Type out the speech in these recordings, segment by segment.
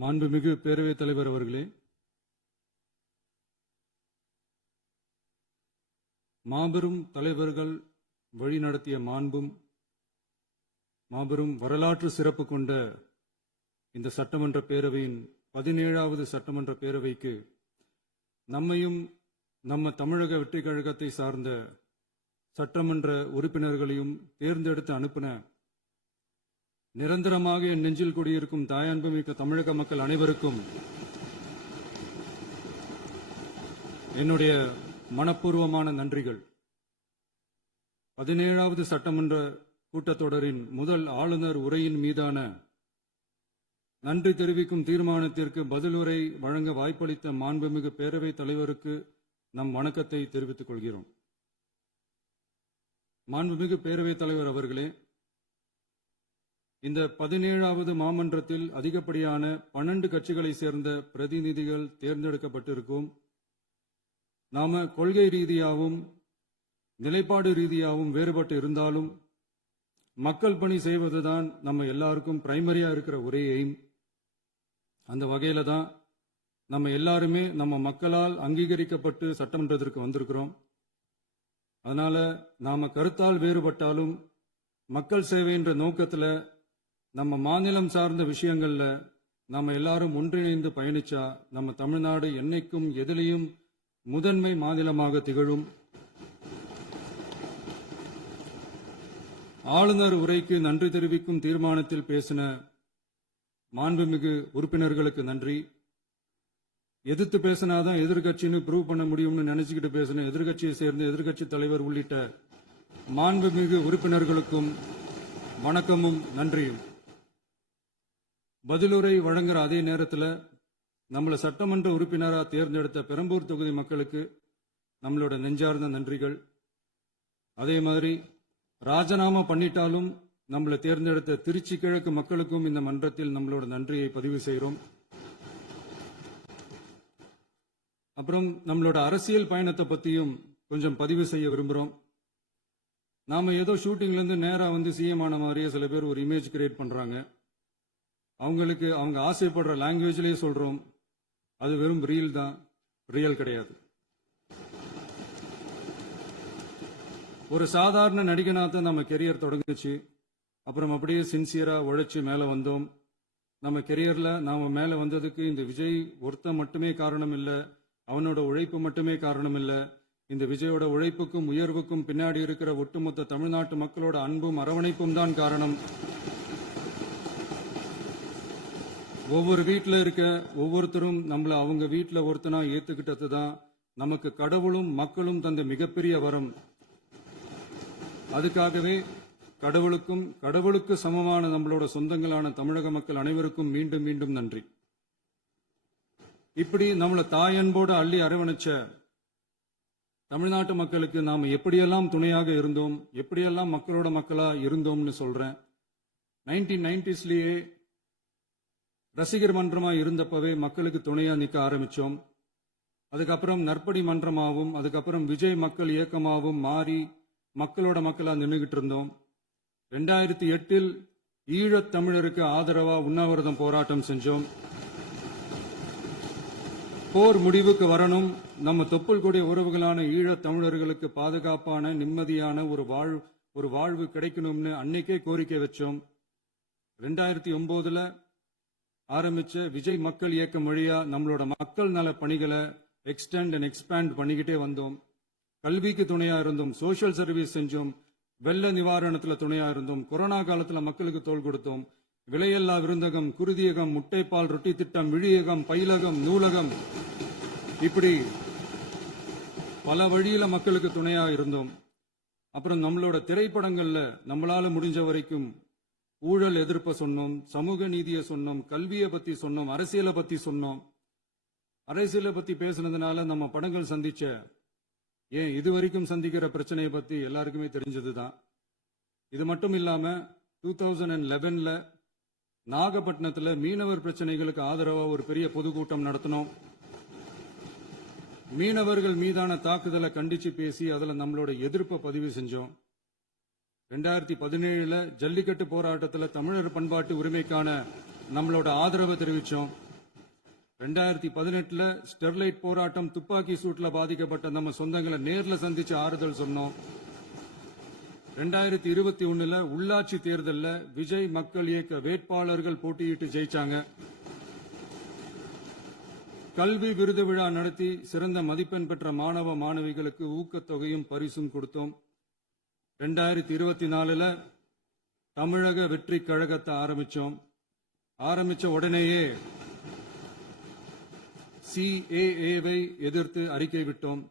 மாண்புமிகு பேரவைத் தலைவர் அவர்களே, மாபெரும் தலைவர்கள் வழிநடத்திய மாபெரும் வரலாற்று சிறப்பு கொண்ட இந்த சட்டமன்ற பேரவையின் 17வது சட்டமன்ற பேரவைக்கு நம்மையும் நம்ம தமிழக வெற்றி கழகத்தை சார்ந்த சட்டமன்ற உறுப்பினர்களையும் தேர்ந்தெடுத்து அனுப்பின நிரந்தரமாக என் நெஞ்சில் குடியிருக்கும் தாயன்புமிக்க தமிழக மக்கள் அனைவருக்கும் என்னுடைய மனப்பூர்வமான நன்றிகள். 17வது சட்டமன்ற கூட்டத்தொடரின் முதல் ஆளுநர் உரையின் மீதான நன்றி தெரிவிக்கும் தீர்மானத்திற்கு பதிலுரை வழங்க வாய்ப்பளித்த மாண்புமிகு பேரவைத் தலைவருக்கு நம் வணக்கத்தை தெரிவித்துக் கொள்கிறோம். மாண்புமிகு பேரவைத் தலைவர் அவர்களே, இந்த 17வது மாமன்றத்தில் அதிகப்படியான 12 கட்சிகளை சேர்ந்த பிரதிநிதிகள் தேர்ந்தெடுக்கப்பட்டிருக்கும். நாம கொள்கை ரீதியாகவும் நிலைப்பாடு ரீதியாகவும் வேறுபட்டு இருந்தாலும் மக்கள் பணி செய்வதுதான் நம்ம எல்லாருக்கும் பிரைமரியா இருக்கிற ஒரே எய்ம். அந்த வகையில தான் நம்ம எல்லாருமே நம்ம மக்களால் அங்கீகரிக்கப்பட்டு சட்டமன்றத்திற்கு வந்திருக்கிறோம். அதனால நாம கருத்தால் வேறுபட்டாலும் மக்கள் சேவை என்ற நோக்கத்துல நம்ம மாநிலம் சார்ந்த விஷயங்கள்ல நாம எல்லாரும் ஒன்றிணைந்து பயணிச்சா நம்ம தமிழ்நாடு என்னைக்கும் எதிலையும் முதன்மை மாநிலமாக திகழும். ஆளுநர் உரைக்கு நன்றி தெரிவிக்கும் தீர்மானத்தில் பேசின மாண்புமிகு உறுப்பினர்களுக்கு நன்றி. எதிர்த்து பேசினாதான் எதிர்கட்சின்னு ப்ரூவ் பண்ண முடியும்னு நினைச்சுக்கிட்டு பேசின எதிர்கட்சியை சேர்ந்த எதிர்கட்சி தலைவர் உள்ளிட்ட மாண்புமிகு உறுப்பினர்களுக்கும் வணக்கமும் நன்றியும். பதிலுரை வழங்குற அதே நேரத்தில் நம்மளை சட்டமன்ற உறுப்பினராக தேர்ந்தெடுத்த பெரம்பூர் தொகுதி மக்களுக்கு நம்மளோட நெஞ்சார்ந்த நன்றிகள். அதே மாதிரி ராஜினாமா பண்ணிட்டாலும் நம்மளை தேர்ந்தெடுத்த திருச்சி கிழக்கு மக்களுக்கும் இந்த மன்றத்தில் நம்மளோட நன்றியை பதிவு செய்கிறோம். அப்புறம் நம்மளோட அரசியல் பயணத்தை பத்தியும் கொஞ்சம் பதிவு செய்ய விரும்புகிறோம். நாம ஏதோ ஷூட்டிங்ல இருந்து நேரா வந்து சிஎம் ஆன மாதிரியே சில பேர் ஒரு இமேஜ் கிரியேட் பண்றாங்க. அவங்களுக்கு அவங்க ஆசைப்படுற லாங்குவேஜ்லயே சொல்றோம், அது வெறும் ரீல் தான், ரியல் கிடையாது. ஒரு சாதாரண நடிகனாக நம்ம கெரியர் தொடங்குச்சு. அப்புறம் அப்படியே சின்சியரா உழைச்சி மேல வந்தோம். நம்ம கெரியர்ல நாம மேல வந்ததுக்கு இந்த விஜய் ஒருத்தன் மட்டுமே காரணம் இல்லை, அவனோட உழைப்பு மட்டுமே காரணம் இல்லை. இந்த விஜயோட உழைப்புக்கும் உயர்வுக்கும் பின்னாடி இருக்கிற ஒட்டுமொத்த தமிழ்நாட்டு மக்களோட அன்பும் அரவணைப்பும் தான் காரணம். ஒவ்வொரு வீட்டில் இருக்க ஒவ்வொருத்தரும் நம்மள அவங்க வீட்டில் ஒருத்தனா ஏத்துக்கிட்டது தான் நமக்கு கடவுளும் மக்களும் தந்த மிகப்பெரிய வரம். அதுக்காகவே கடவுளுக்கு சமமான நம்மளோட சொந்தங்களான தமிழக மக்கள் அனைவருக்கும் மீண்டும் மீண்டும் நன்றி. இப்படி நம்மள தாயன்போடு அள்ளி அரவணைச்ச தமிழ்நாட்டு மக்களுக்கு நாம எப்படியெல்லாம் துணையாக இருந்தோம், எப்படியெல்லாம் மக்களோட மக்களா இருந்தோம்னு சொல்றேன். 1990ஸ்லயே ரசிகர் மன்றமா இருந்தப்பவே மக்களுக்கு துணையா நிக்க ஆரம்பிச்சோம். அதுக்கப்புறம் நற்படி மன்றமாவும் அதுக்கப்புறம் விஜய் மக்கள் இயக்கமாவும் மாறி மக்களோட மக்களா நின்றுகிட்டு இருந்தோம். 2008 ஈழத் தமிழருக்கு ஆதரவா உண்ணாவிரதம் போராட்டம் செஞ்சோம். போர் முடிவுக்கு வரணும், நம்ம தொப்புள் கொடிய உறவுகளான ஈழத் தமிழர்களுக்கு பாதுகாப்பான நிம்மதியான ஒரு வாழ்வு கிடைக்கணும்னு அன்னைக்கே கோரிக்கை வச்சோம். 2009 ஆரம்பிச்ச விஜய் மக்கள் இயக்கம் வழியா நம்மளோட மக்கள் நல பணிகளை எக்ஸ்டெண்ட் அண்ட் எக்ஸ்பேண்ட் பண்ணிக்கிட்டே வந்தோம். கல்விக்கு துணையா இருந்தோம், சோசியல் சர்வீஸ் செஞ்சோம், வெள்ள நிவாரணத்துல துணையா இருந்தோம், கொரோனா காலத்துல மக்களுக்கு தோள் கொடுத்தோம். விலையில்லா விருந்தகம், குருதியகம், முட்டைப்பால் ரொட்டி திட்டம், விழியகம், பயிலகம், நூலகம், இப்படி பல வழியில மக்களுக்கு துணையா இருந்தோம். அப்புறம் நம்மளோட திரைப்படங்கள்ல நம்மளால முடிஞ்ச வரைக்கும் ஊழல் எதிர்ப்ப சொன்னோம், சமூக நீதியை சொன்னோம், கல்வியை பத்தி சொன்னோம், அரசியலை பத்தி சொன்னோம். அரசியலை பத்தி பேசுனதுனால நம்ம படங்கள் சந்திச்ச இதுவரைக்கும் சந்திக்கிற பிரச்சனையை பத்தி எல்லாருக்குமே தெரிஞ்சதுதான். இது மட்டும் இல்லாம 2011 நாகப்பட்டினத்துல மீனவர் பிரச்சனைகளுக்கு ஆதரவா ஒரு பெரிய பொதுக்கூட்டம் நடத்தினோம். மீனவர்கள் மீதான தாக்குதலை கண்டிச்சு பேசி அதுல நம்மளோட எதிர்ப்பை பதிவு செஞ்சோம். 2017 ஜல்லிக்கட்டு போராட்டத்தில் தமிழர் பண்பாட்டு உரிமைக்கான நம்மளோட ஆதரவை தெரிவிச்சோம். 2018 ஸ்டெர்லைட் போராட்டம் துப்பாக்கி சூட்ல பாதிக்கப்பட்ட நம்ம சொந்தங்களை நேர்ல சந்திச்சு ஆறுதல் சொன்னோம். 2021 உள்ளாட்சி தேர்தலில் விஜய் மக்கள் இயக்க வேட்பாளர்கள் போட்டியிட்டு ஜெயிச்சாங்க. கல்வி விருது விழா நடத்தி சிறந்த மதிப்பெண் பெற்ற மாணவ மாணவிகளுக்கு ஊக்கத்தொகையும் பரிசும் கொடுத்தோம். 2024 தமிழக வெற்றி கழகத்தை ஆரம்பிச்ச உடனேயே CAA-வை எதிர்த்து அறிக்கை விட்டோம்.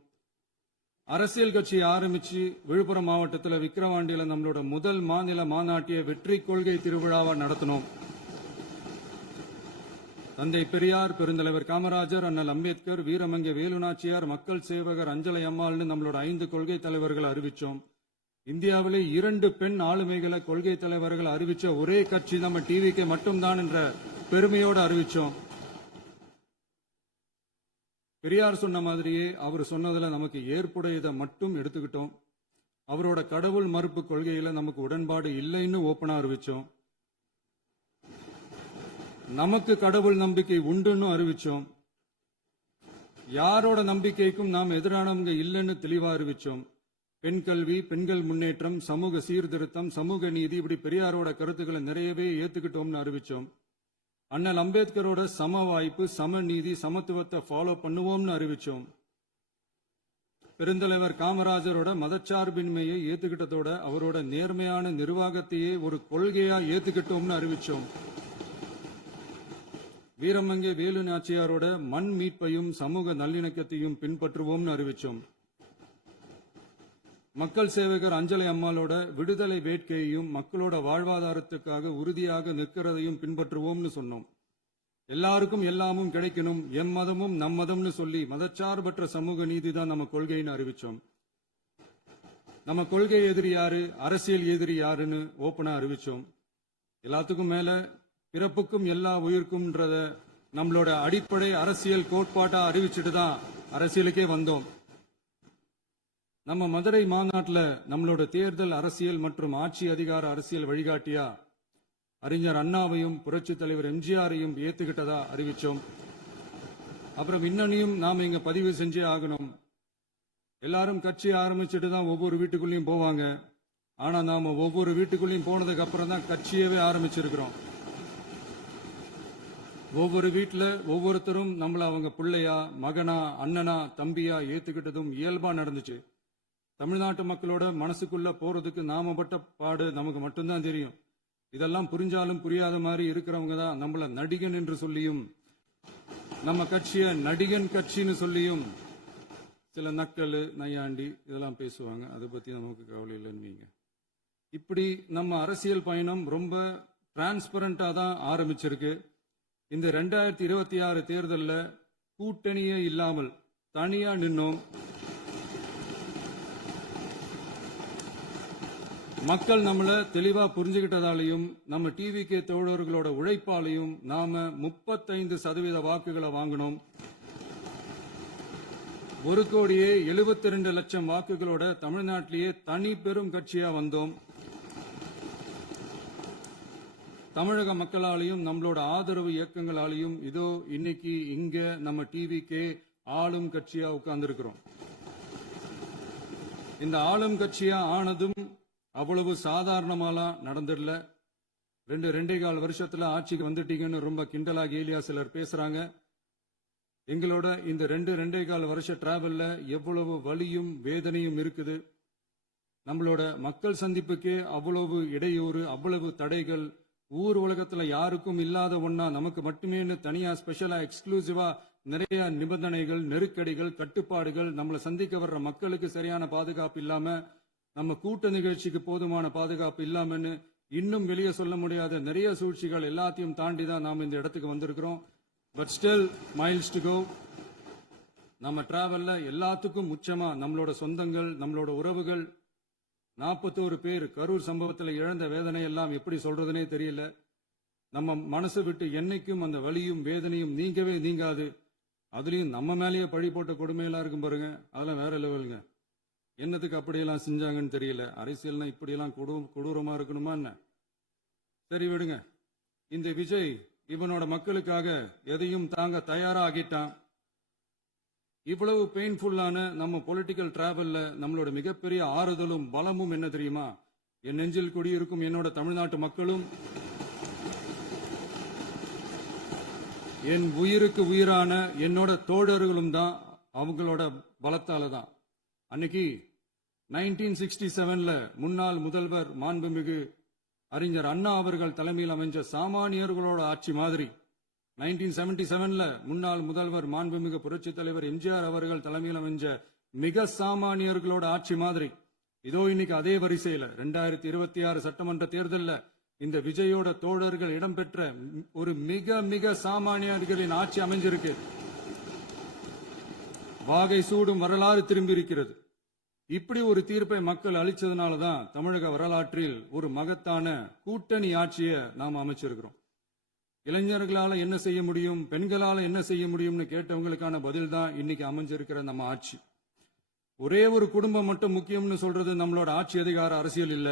அரசியல் கட்சியை ஆரம்பிச்சு விழுப்புரம் மாவட்டத்தில் விக்கிரவாண்டியில நம்மளோட முதல் மாநில மாநாட்டிய வெற்றி கொள்கை திருவிழாவை நடத்தினோம். தந்தை பெரியார், பெருந்தலைவர் காமராஜர், அண்ணல் அம்பேத்கர், வீரமங்கை வேலுநாச்சியார், மக்கள் சேவகர் அஞ்சலை அம்மாள்னு நம்மளோட 5 கொள்கை தலைவர்களை அறிவிச்சோம். இந்தியாவிலே 2 பெண் ஆளுமைகளை கொள்கை தலைவர்கள் அறிவிச்ச ஒரே கட்சி நம்ம டிவிக்கு மட்டும்தான் என்ற பெருமையோடு அறிவிச்சோம். பெரியார் சொன்ன மாதிரியே அவர் சொன்னதுல நமக்கு ஏற்புடையதை மட்டும் எடுத்துக்கிட்டோம். அவரோட கடவுள் மறுப்பு கொள்கையில நமக்கு உடன்பாடு இல்லைன்னு ஓப்பனா அறிவிச்சோம். நமக்கு கடவுள் நம்பிக்கை உண்டுன்னு அறிவிச்சோம். யாரோட நம்பிக்கைக்கும் நாம் எதிரானவங்க இல்லைன்னு தெளிவா அறிவிச்சோம். பெண் கல்வி, பெண்கள் முன்னேற்றம், சமூக சீர்திருத்தம், சமூக நீதி, இப்படி பெரியாரோட கருத்துக்களை நிறையவே ஏத்துக்கிட்டோம்னு அறிவிச்சோம். அண்ணல் அம்பேத்கரோட சம வாய்ப்பு, சமநீதி, சமத்துவத்தை ஃபாலோ பண்ணுவோம்னு அறிவிச்சோம். பெருந்தலைவர் காமராஜரோட மதச்சார்பின்மையை ஏத்துக்கிட்டதோட அவரோட நேர்மையான நிர்வாகத்தையே ஒரு கொள்கையா ஏத்துக்கிட்டோம்னு அறிவிச்சோம். வீரமங்கை வேலு நாச்சியாரோட மண் மீட்பையும் சமூக நல்லிணக்கத்தையும் பின்பற்றுவோம்னு அறிவிச்சோம். மக்கள் சேவகர் அஞ்சலை அம்மாளோட விடுதலை வேட்கையையும் மக்களோட வாழ்வாதாரத்துக்காக உறுதியாக நிற்கிறதையும் பின்பற்றுவோம்னு சொன்னோம். எல்லாருக்கும் எல்லாமும் கிடைக்கணும், எம் மதமும் நம் மதம்னு சொல்லி மதச்சார்பற்ற சமூக நீதி தான் நம்ம கொள்கைன்னு அறிவிச்சோம். நம்ம கொள்கை எதிரி யாரு, அரசியல் எதிரி யாருன்னு ஓப்பனா அறிவிச்சோம். எல்லாத்துக்கும் மேல பிறப்புக்கும் எல்லா உயிருக்கும்ன்றத நம்மளோட அடிப்படை அரசியல் கோட்பாட்டா அறிவிச்சுட்டு தான் அரசியலுக்கே வந்தோம். நம்ம மதுரை மாநாட்டில் நம்மளோட தேர்தல் அரசியல் மற்றும் ஆட்சி அதிகார அரசியல் வழிகாட்டியா அறிஞர் அண்ணாவையும் புரட்சி தலைவர் எம்ஜிஆரையும் ஏத்துக்கிட்டதா அறிவிச்சோம். அப்புறம் இன்னனையும் நாம இங்க பதிவு செஞ்சே ஆகணும். எல்லாரும் கட்சி ஆரம்பிச்சுட்டு தான் ஒவ்வொரு வீட்டுக்குள்ளேயும் போவாங்க. ஆனா நாம ஒவ்வொரு வீட்டுக்குள்ளேயும் போனதுக்கு அப்புறம் தான் கட்சியவே ஆரம்பிச்சிருக்கிறோம். ஒவ்வொரு வீட்டுல ஒவ்வொருத்தரும் நம்மள அவங்க பிள்ளையா, மகனா, அண்ணனா, தம்பியா ஏத்துக்கிட்டதும் இயல்பா நடந்துச்சு. தமிழ்நாட்டு மக்களோட மனசுக்குள்ள போறதுக்கு நாம பட்ட பாடு நமக்கு மட்டும்தான் தெரியும். இதெல்லாம் புரிஞ்சாலும் புரியாத மாதிரி இருக்கிறவங்க தான் நம்மள நடிகன் என்று சொல்லியும் நம்ம கட்சிய நடிகன் கட்சின்னு சொல்லியும் சில நக்கல் நையாண்டி இதெல்லாம் பேசுவாங்க. அதை பத்தி நமக்கு கவலை இல்லைன்னு. இப்படி நம்ம அரசியல் பயணம் ரொம்ப டிரான்ஸ்பரண்டா தான் ஆரம்பிச்சிருக்கு. இந்த 2026 தேர்தலில் கூட்டணியே இல்லாமல் தனியா நின்னோம். மக்கள் நம்மள தெளிவா புரிஞ்சுகிட்டதாலையும் நம்ம டிவிகே தோழர்களோட உழைப்பாலையும் நாம 35% வாக்குகளை வாங்கினோம். 1,72,00,000 வாக்குகளோட தமிழ்நாட்டிலேயே தனி பெரும் கட்சியா வந்தோம். தமிழக மக்களாலையும் நம்மளோட ஆதரவு இயக்கங்களாலையும் இதோ இன்னைக்கு இங்க நம்ம டிவிகே ஆளும் கட்சியா உட்கார்ந்துருக்கிறோம். இந்த ஆளும் கட்சியா ஆனதும் அவ்வளவு சாதாரணமாலாம் நடந்துடல. 2.25 வருஷத்துல ஆட்சிக்கு வந்துட்டீங்கன்னு ரொம்ப கிண்டலா கேலியா சிலர் பேசுறாங்க. எங்களோட இந்த 2.25 வருஷ டிராவல்ல எவ்வளவு வலியும் வேதனையும் இருக்குது. நம்மளோட மக்கள் சந்திப்புக்கே அவ்வளவு இடையூறு, அவ்வளவு தடைகள், ஊர் உலகத்துல யாருக்கும் இல்லாத ஒன்னா நமக்கு மட்டுமேன்னு தனியா ஸ்பெஷலா எக்ஸ்க்ளூசிவா நிறைய நிபந்தனைகள், நெருக்கடிகள், கட்டுப்பாடுகள், நம்மளை சந்திக்க வர்ற மக்களுக்கு சரியான பாதுகாப்பு இல்லாம, நம்ம கூட்ட நிகழ்ச்சிக்கு போதுமான பாதுகாப்பு இல்லாமன்னு இன்னும் வெளியே சொல்ல முடியாத நிறைய சூழ்ச்சிகள் எல்லாத்தையும் தாண்டி தான் நாம் இந்த இடத்துக்கு வந்திருக்கிறோம். But still miles to go. நம்ம டிராவல்ல எல்லாத்துக்கும் உச்சமா நம்மளோட சொந்தங்கள், நம்மளோட உறவுகள், 41 பேர் கரூர் சம்பவத்தில் இழந்த வேதனை எல்லாம் எப்படி சொல்றதுனே தெரியல. நம்ம மனசு விட்டு என்னைக்கும் அந்த வலியும் வேதனையும் நீங்கவே நீங்காது. அதுலயும் நம்ம மேலேயே பழி போட்ட கொடுமையெல்லாம் இருக்கும் பாருங்க, அதெல்லாம் வேற லெவலுங்க. என்னத்துக்கு அப்படியெல்லாம் செஞ்சாங்கன்னு தெரியல. அரசியல்னா இப்படியெல்லாம் கொடூரமா இருக்கணுமா என்ன? சரி விடுங்க. இந்த விஜய் இவனோட மக்களுக்காக எதையும் தாங்க தயாராகிட்டான். இவ்வளவு பெயின்ஃபுல்லான நம்ம பொலிட்டிக்கல் டிராவல்ல நம்மளோட மிகப்பெரிய ஆறுதலும் பலமும் என்ன தெரியுமா? என் நெஞ்சில் குடியிருக்கும் என்னோட தமிழ்நாட்டு மக்களும், என் உயிருக்கு உயிரான என்னோட தோழர்களும் தான். அவங்களோட பலத்தால தான். அன்னைக்கு 1967ல முன்னாள் முதல்வர் மாண்புமிகு அறிஞர் அண்ணா அவர்கள் தலைமையில் அமைஞ்ச சாமானியர்களோட ஆட்சி மாதிரி 1977ல முன்னாள் முதல்வர் மாண்புமிகு புரட்சி தலைவர் எம்ஜிஆர் அவர்கள் தலைமையில் அமைஞ்ச மிக சாமானியர்களோட ஆட்சி மாதிரி இதோ இன்னைக்கு அதே வரிசையில 2026 சட்டமன்ற தேர்தல்ல இந்த விஜயோட தோழர்கள் இடம்பெற்ற ஒரு மிக மிக சாமானியர்களின் ஆட்சி அமைஞ்சிருக்கு. வாகை சூடும் வரலாறு திரும்பி இருக்கிறது. இப்படி ஒரு தீர்ப்பை மக்கள் அளிச்சதுனாலதான் தமிழக வரலாற்றில் ஒரு மகத்தான கூட்டணி ஆட்சியை நாம் அமைச்சிருக்கிறோம். இளைஞர்களால என்ன செய்ய முடியும், பெண்களால என்ன செய்ய முடியும்னு கேட்டவங்களுக்கான பதில் தான் இன்னைக்கு அமைஞ்சிருக்கிற நம்ம ஆட்சி. ஒரே ஒரு குடும்பம் மட்டும் முக்கியம்னு சொல்றது நம்மளோட ஆட்சி அதிகார அரசியல் இல்ல.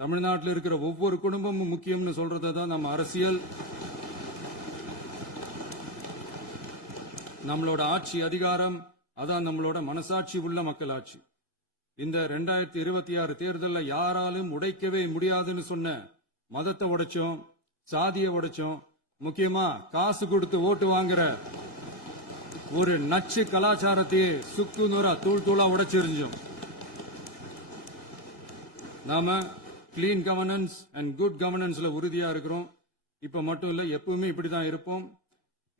தமிழ்நாட்டில் இருக்கிற ஒவ்வொரு குடும்பமும் முக்கியம்னு சொல்றது தான் நம்ம அரசியல். நம்மளோட ஆட்சி அதிகாரம் அதான் நம்மளோட மனசாட்சி உள்ள மக்களாட்சி. இந்த 2026 தேர்தலில் யாராலும் உடைக்கவே முடியாதுன்னு சொன்ன மதத்தை உடைச்சோம், சாதியை உடைச்சோம், முக்கியமா காசு கொடுத்து ஓட்டு வாங்குற ஒரு நச்சு கலாச்சாரத்தையே சுக்கு நூறா தூள் தூளா உடைச்சிருந்தோம். நாம கிளீன் கவர்னன்ஸ் அண்ட் குட் கவர்னன்ஸ்ல உறுதியா இருக்கிறோம். இப்ப மட்டும் இல்ல, எப்பவுமே இப்படிதான் இருப்போம்.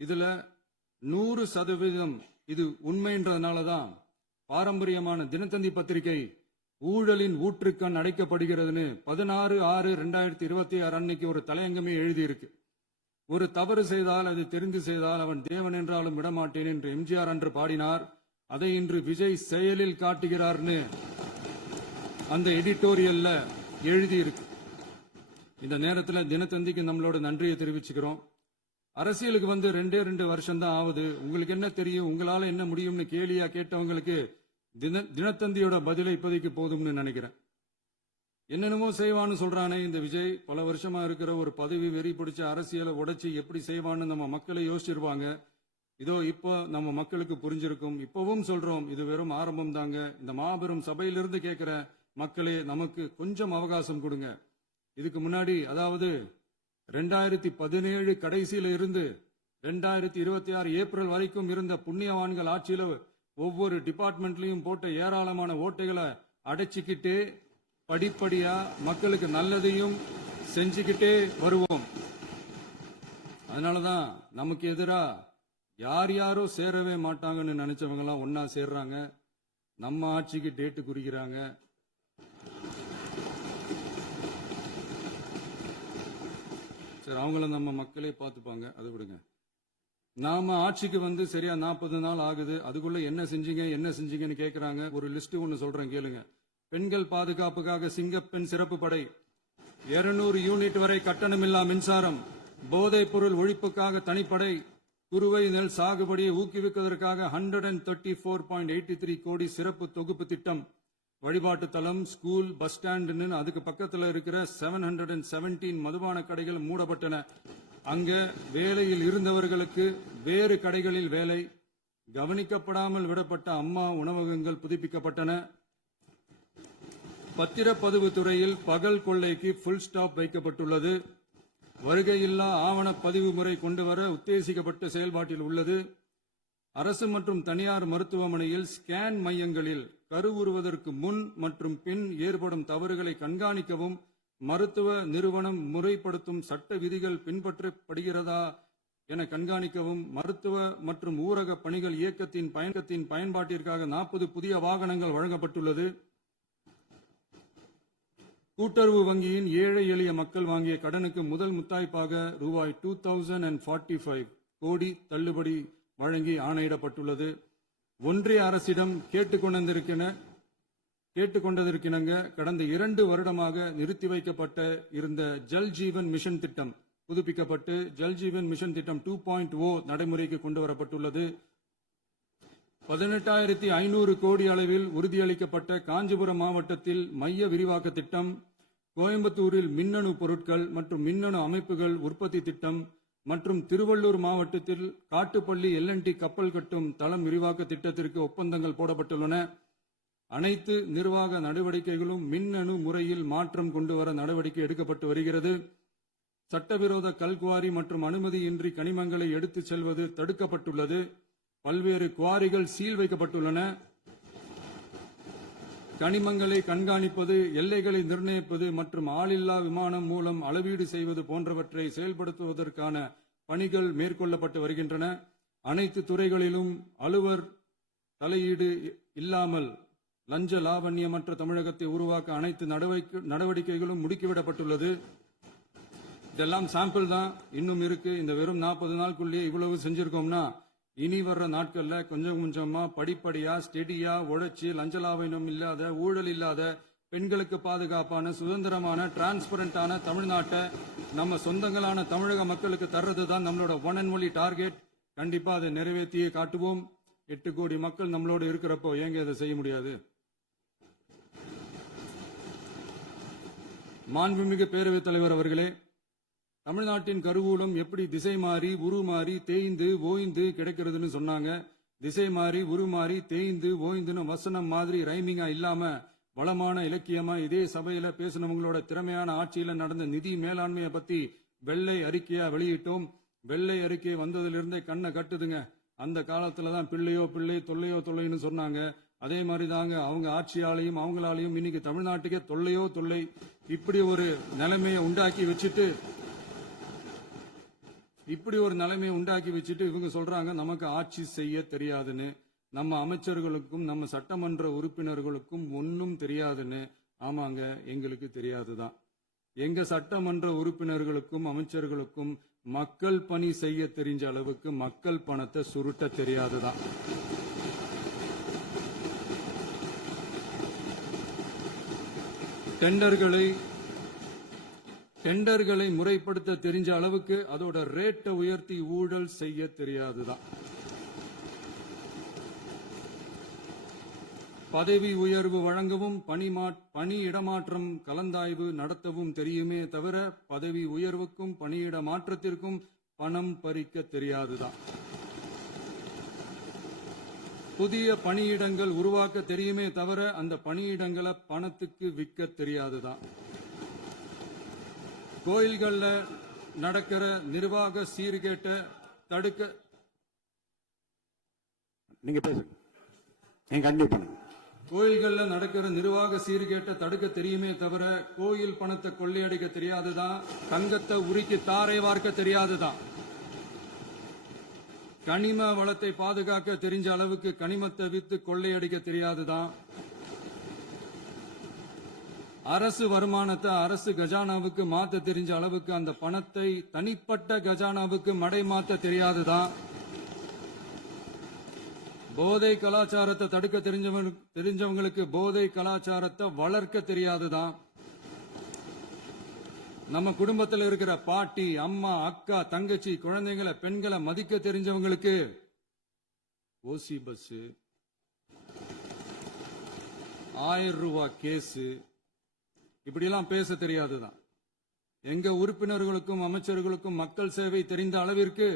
இதுல 100% இது உண்மைன்றதுனாலதான் பாரம்பரியமான தினத்தந்தி பத்திரிகை ஊழலின் ஊற்றுக்கண் அடைக்கப்படுகிறதுன்னு 16/6/2026 அன்னைக்கு ஒரு தலையங்கமே எழுதியிருக்கு. ஒரு தவறு செய்தால் அது தெரிந்து செய்தால் அவன் தேவன் என்றாலும் விடமாட்டேன் என்று எம்ஜிஆர் அன்று பாடினார். அதை இன்று விஜய் செயலில் காட்டுகிறார்னு அந்த எடிட்டோரியல்ல எழுதியிருக்கு. இந்த நேரத்தில் தினத்தந்திக்கு நம்மளோட நன்றியை தெரிவிச்சுக்கிறோம். அரசியலுக்கு வந்து 2 வருஷம் தான் ஆகுது. உங்களுக்கு என்ன தெரியும், உங்களால என்ன முடியும்னு கேலியா கேட்டவங்களுக்கு தினத்தந்தியோட பதிலை இப்போதைக்கு போதும்னு நினைக்கிறேன். என்னென்னமோ செய்வான்னு சொல்றானே இந்த விஜய், பல வருஷமா இருக்கிற ஒரு பதவி வெறி பிடிச்ச அரசியலை உடைச்சி எப்படி செய்வான்னு நம்ம மக்களை யோசிச்சிருவாங்க. இதோ இப்போ நம்ம மக்களுக்கு புரிஞ்சிருக்கும். இப்பவும் சொல்றோம், இது வெறும் ஆரம்பம் தாங்க. இந்த மாபெரும் சபையிலிருந்து கேட்கிற மக்களே, நமக்கு கொஞ்சம் அவகாசம் கொடுங்க. இதுக்கு முன்னாடி, அதாவது 2017 கடைசியில இருந்து 2026 ஏப்ரல் வரைக்கும் இருந்த புண்ணியவான்கள் ஆட்சியில ஒவ்வொரு டிபார்ட்மெண்ட்லயும் போட்ட ஏராளமான ஓட்டைகளை அடைச்சிக்கிட்டே படிப்படியா மக்களுக்கு நல்லதையும் செஞ்சுக்கிட்டே வருவோம். அதனாலதான் நமக்கு எதிரா யாரோ சேரவே மாட்டாங்கன்னு நினைச்சவங்க எல்லாம் ஒன்னா சேர்றாங்க. நம்ம ஆட்சிக்கு டேட்டு குறிக்கிறாங்க. சரி, அவங்கள நம்ம மக்களே பார்த்துப்பாங்க, அது விடுங்க. நாம ஆட்சிக்கு வந்து சரியா 40 நாள் ஆகுது. அதுக்குள்ள என்ன செஞ்சீங்கன்னு கேக்குறாங்க. ஒரு லிஸ்ட் ஒன்னு சொல்றேன், கேளுங்க. பெண்கள் பாதுகாப்புக்காக சிங்கப்பெண் சிறப்பு படை, 200 யூனிட் வரை கட்டணமில்லா மின்சாரம், போதைப் பொருள் ஒழிப்புக்காக தனிப்படை, குறுவை நெல் சாகுபடியை ஊக்குவிப்பதற்காக 134.83 கோடி சிறப்பு தொகுப்பு திட்டம், வழிபாட்டு தலம், ஸ்கூல், பஸ் ஸ்டாண்ட், அதுக்கு பக்கத்துல இருக்கிற 717 மதுபான கடைகள் மூடப்பட்டன. அங்க வேலையில் இருந்தவர்களுக்கு வேறு கடைகளில் வேலை, கவனிக்கப்படாமல் விடப்பட்ட அம்மா உணவகங்கள் புதுப்பிக்கப்பட்டன. பத்திரப்பதிவு துறையில் பகல் கொள்ளைக்கு புல் ஸ்டாப் வைக்கப்பட்டுள்ளது. வருகையில்லா ஆவண பதிவு முறை கொண்டுவர உத்தேசிக்கப்பட்ட செயல்பாட்டில் உள்ளது. அரசு மற்றும் தனியார் மருத்துவமனையில் ஸ்கேன் மையங்களில் கருவுறுவதற்கு முன் மற்றும் பின் ஏற்படும் தவறுகளை கண்காணிக்கவும், மருத்துவ நிறுவனம் முறைப்படுத்தும் சட்ட விதிகள் பின்பற்றப்படுகிறதா என கண்காணிக்கவும், மருத்துவ மற்றும் ஊரக பணிகள் இயக்கத்தின் பயன்பாட்டிற்காக 40 புதிய வாகனங்கள் வழங்கப்பட்டுள்ளது. கூட்டுறவு வங்கியின் ஏழை எளிய மக்கள் வாங்கிய கடனுக்கு முதல் முத்தாய்ப்பாக ரூபாய் 2045 கோடி தள்ளுபடி வழங்கி ஆணையிடப்பட்டுள்ளது. ஒன்றிய அரசிடம் கேட்டுக்கொண்டதற்கிணங்க கடந்த 2 வருடமாக நிறுத்தி வைக்கப்பட்ட இருந்த ஜல் ஜீவன் மிஷன் திட்டம் புதுப்பிக்கப்பட்டு ஜல் ஜீவன் மிஷன் திட்டம் 2.0 நடைமுறைக்கு கொண்டு வரப்பட்டுள்ளது. 18,500 கோடி அளவில் உறுதியளிக்கப்பட்ட காஞ்சிபுரம் மாவட்டத்தில் மைய விரிவாக்க திட்டம், கோயம்புத்தூரில் மின்னணு பொருட்கள் மற்றும் மின்னணு அமைப்புகள் உற்பத்தி திட்டம், மற்றும் திருவள்ளூர் மாவட்டத்தில் காட்டுப்பள்ளி LNT கப்பல் கட்டும் தளம் விரிவாக்க திட்டத்திற்கு ஒப்பந்தங்கள் போடப்பட்டுள்ளன. அனைத்து நிர்வாக நடவடிக்கைகளும் மின்னணு முறையில் மாற்றம் கொண்டு வர நடவடிக்கை எடுக்கப்பட்டு வருகிறது. சட்டவிரோத கல்குவாரி மற்றும் அனுமதியின்றி கனிமங்களை எடுத்துச் செல்வது தடுக்கப்பட்டுள்ளது. பல்வேறு குவாரிகள் சீல் வைக்கப்பட்டுள்ளன. கனிமங்களை கண்காணிப்பது, எல்லைகளை நிர்ணயிப்பது மற்றும் ஆளில்லா விமானம் மூலம் அளவீடு செய்வது போன்றவற்றை செயல்படுத்துவதற்கான பணிகள் மேற்கொள்ளப்பட்டு வருகின்றன. அனைத்து துறைகளிலும் அலுவலர் தலையீடு இல்லாமல் லஞ்ச லாவண்யமற்ற தமிழகத்தை உருவாக்க அனைத்து நடவடிக்கைகளும் முடுக்கிவிடப்பட்டுள்ளது. இதெல்லாம் சாம்பிள் தான், இன்னும் இருக்கு. இந்த வெறும் 40 நாளுக்குள்ளேயே இவ்வளவு செஞ்சிருக்கோம்னா இனி வர்ற நாட்கள்ல கொஞ்சம் கொஞ்சமா படிப்படியா ஸ்டெடியா உழைச்சி லஞ்ச லாவண்யம் இல்லாத, ஊழல் இல்லாத, பெண்களுக்கு பாதுகாப்பான, சுதந்திரமான, டிரான்ஸ்பரண்டான தமிழ்நாட்டை நம்ம சொந்தங்களான தமிழக மக்களுக்கு தர்றது தான் நம்மளோட ஒன் அண்ட் ஒன்லி டார்கெட். கண்டிப்பா அதை நிறைவேற்றியே காட்டுவோம். 8 கோடி மக்கள் நம்மளோட இருக்கிறப்போ ஏங்க அதை செய்ய முடியாது? மாண்புமிகு பேரவைத் தலைவர் அவர்களே, தமிழ்நாட்டின் கருவூலம் எப்படி திசை மாறி உருமாறி தேய்ந்து ஓய்ந்து கிடைக்கிறதுன்னு சொன்னாங்க. திசை மாறி உருமாறி தேய்ந்து ஓய்ந்துன்னு வசனம் மாதிரி ரைமிங்கா இல்லாம வளமான இலக்கியமா இதே சபையில பேசினவங்களோட திறமையான ஆட்சியில நடந்த நிதி மேலாண்மையை பத்தி வெள்ளை அறிக்கையா வெளியிட்டோம். வெள்ளை அறிக்கை வந்ததிலிருந்தே கண்ணை கட்டுதுங்க. அந்த காலத்துலதான் பிள்ளையோ பிள்ளை தொல்லையோ தொல்லைன்னு சொன்னாங்க. அதே மாதிரி தாங்க அவங்க ஆட்சியாலையும் அவங்களாலையும் இன்னைக்கு தமிழ்நாட்டுக்கே தொல்லையோ தொல்லை. இப்படி ஒரு நிலைமையை உண்டாக்கி வச்சுட்டு இவங்க சொல்றாங்க நமக்கு ஆட்சி செய்ய தெரியாதுன்னு. நம்ம அமைச்சர்களுக்கும் நம்ம சட்டமன்ற உறுப்பினர்களுக்கும் ஒன்னும் தெரியாதுன்னு. ஆமாங்க, எங்களுக்கு தெரியாதுதான். எங்க சட்டமன்ற உறுப்பினர்களுக்கும் அமைச்சர்களுக்கும் மக்கள் பணி செய்ய தெரிஞ்ச அளவுக்கு மக்கள் பணத்தை சுருட்ட தெரியாதுதான். டெண்டர்களை முறைப்படுத்த தெரிஞ்ச அளவுக்கு அதோட ரேட்டை உயர்த்தி ஊழல் செய்ய தெரியாதுதான். பதவி உயர்வு வழங்கவும் பணி இடமாற்றம் கலந்தாய்வு நடத்தவும் தெரியுமே தவிர பதவி உயர்வுக்கும் பணியிட மாற்றத்திற்கும் பணம் பறிக்க தெரியாதுதான். புதிய பணியிடங்கள் உருவாக்க தெரியுமே தவிர அந்த பணியிடங்களை பணத்துக்கு விற்க தெரியாதுதான். கோயில்கள்ல நடக்கிற நிர்வாக சீர்கேட்டை தடுக்க நீங்க பேசுங்க. கோயில்கள்ல நடக்கிற நிர்வாக சீர்கேட்டை தடுக்க தெரியுமே தவிர கோயில் பணத்தை கொள்ளையடிக்க தெரியாதுதான். தங்கத்தை உருக்கி தாரை வார்க்க தெரியாதுதான். கனிம வளத்தை பாதுகாக்க தெரிஞ்ச அளவுக்கு கனிமத்தை வித்து கொள்ளையடிக்க தெரியாதுதான். அரசு வருமானத்தை அரசு கஜானாவுக்கு மாத்த தெரிஞ்ச அளவுக்கு அந்த பணத்தை தனிப்பட்ட கஜானாவுக்கு மடை மாத்த தெரியாதுதான். போதை கலாச்சாரத்தை தடுக்க தெரிஞ்சவங்களுக்கு போதை கலாச்சாரத்தை வளர்க்க தெரியாதுதான். நம்ம குடும்பத்தில் இருக்கிற பாட்டி, அம்மா, அக்கா, தங்கச்சி, குழந்தைங்களை, பெண்களை மதிக்க தெரிஞ்சவங்களுக்கு ஓசி பஸ், 1000 ரூபாய் கேஸ், இப்படிலாம் பேச தெரியாதுதான். எங்க உறுப்பினர்களுக்கும் அமைச்சர்களுக்கும் மக்கள் சேவை தெரிந்த அளவிற்கு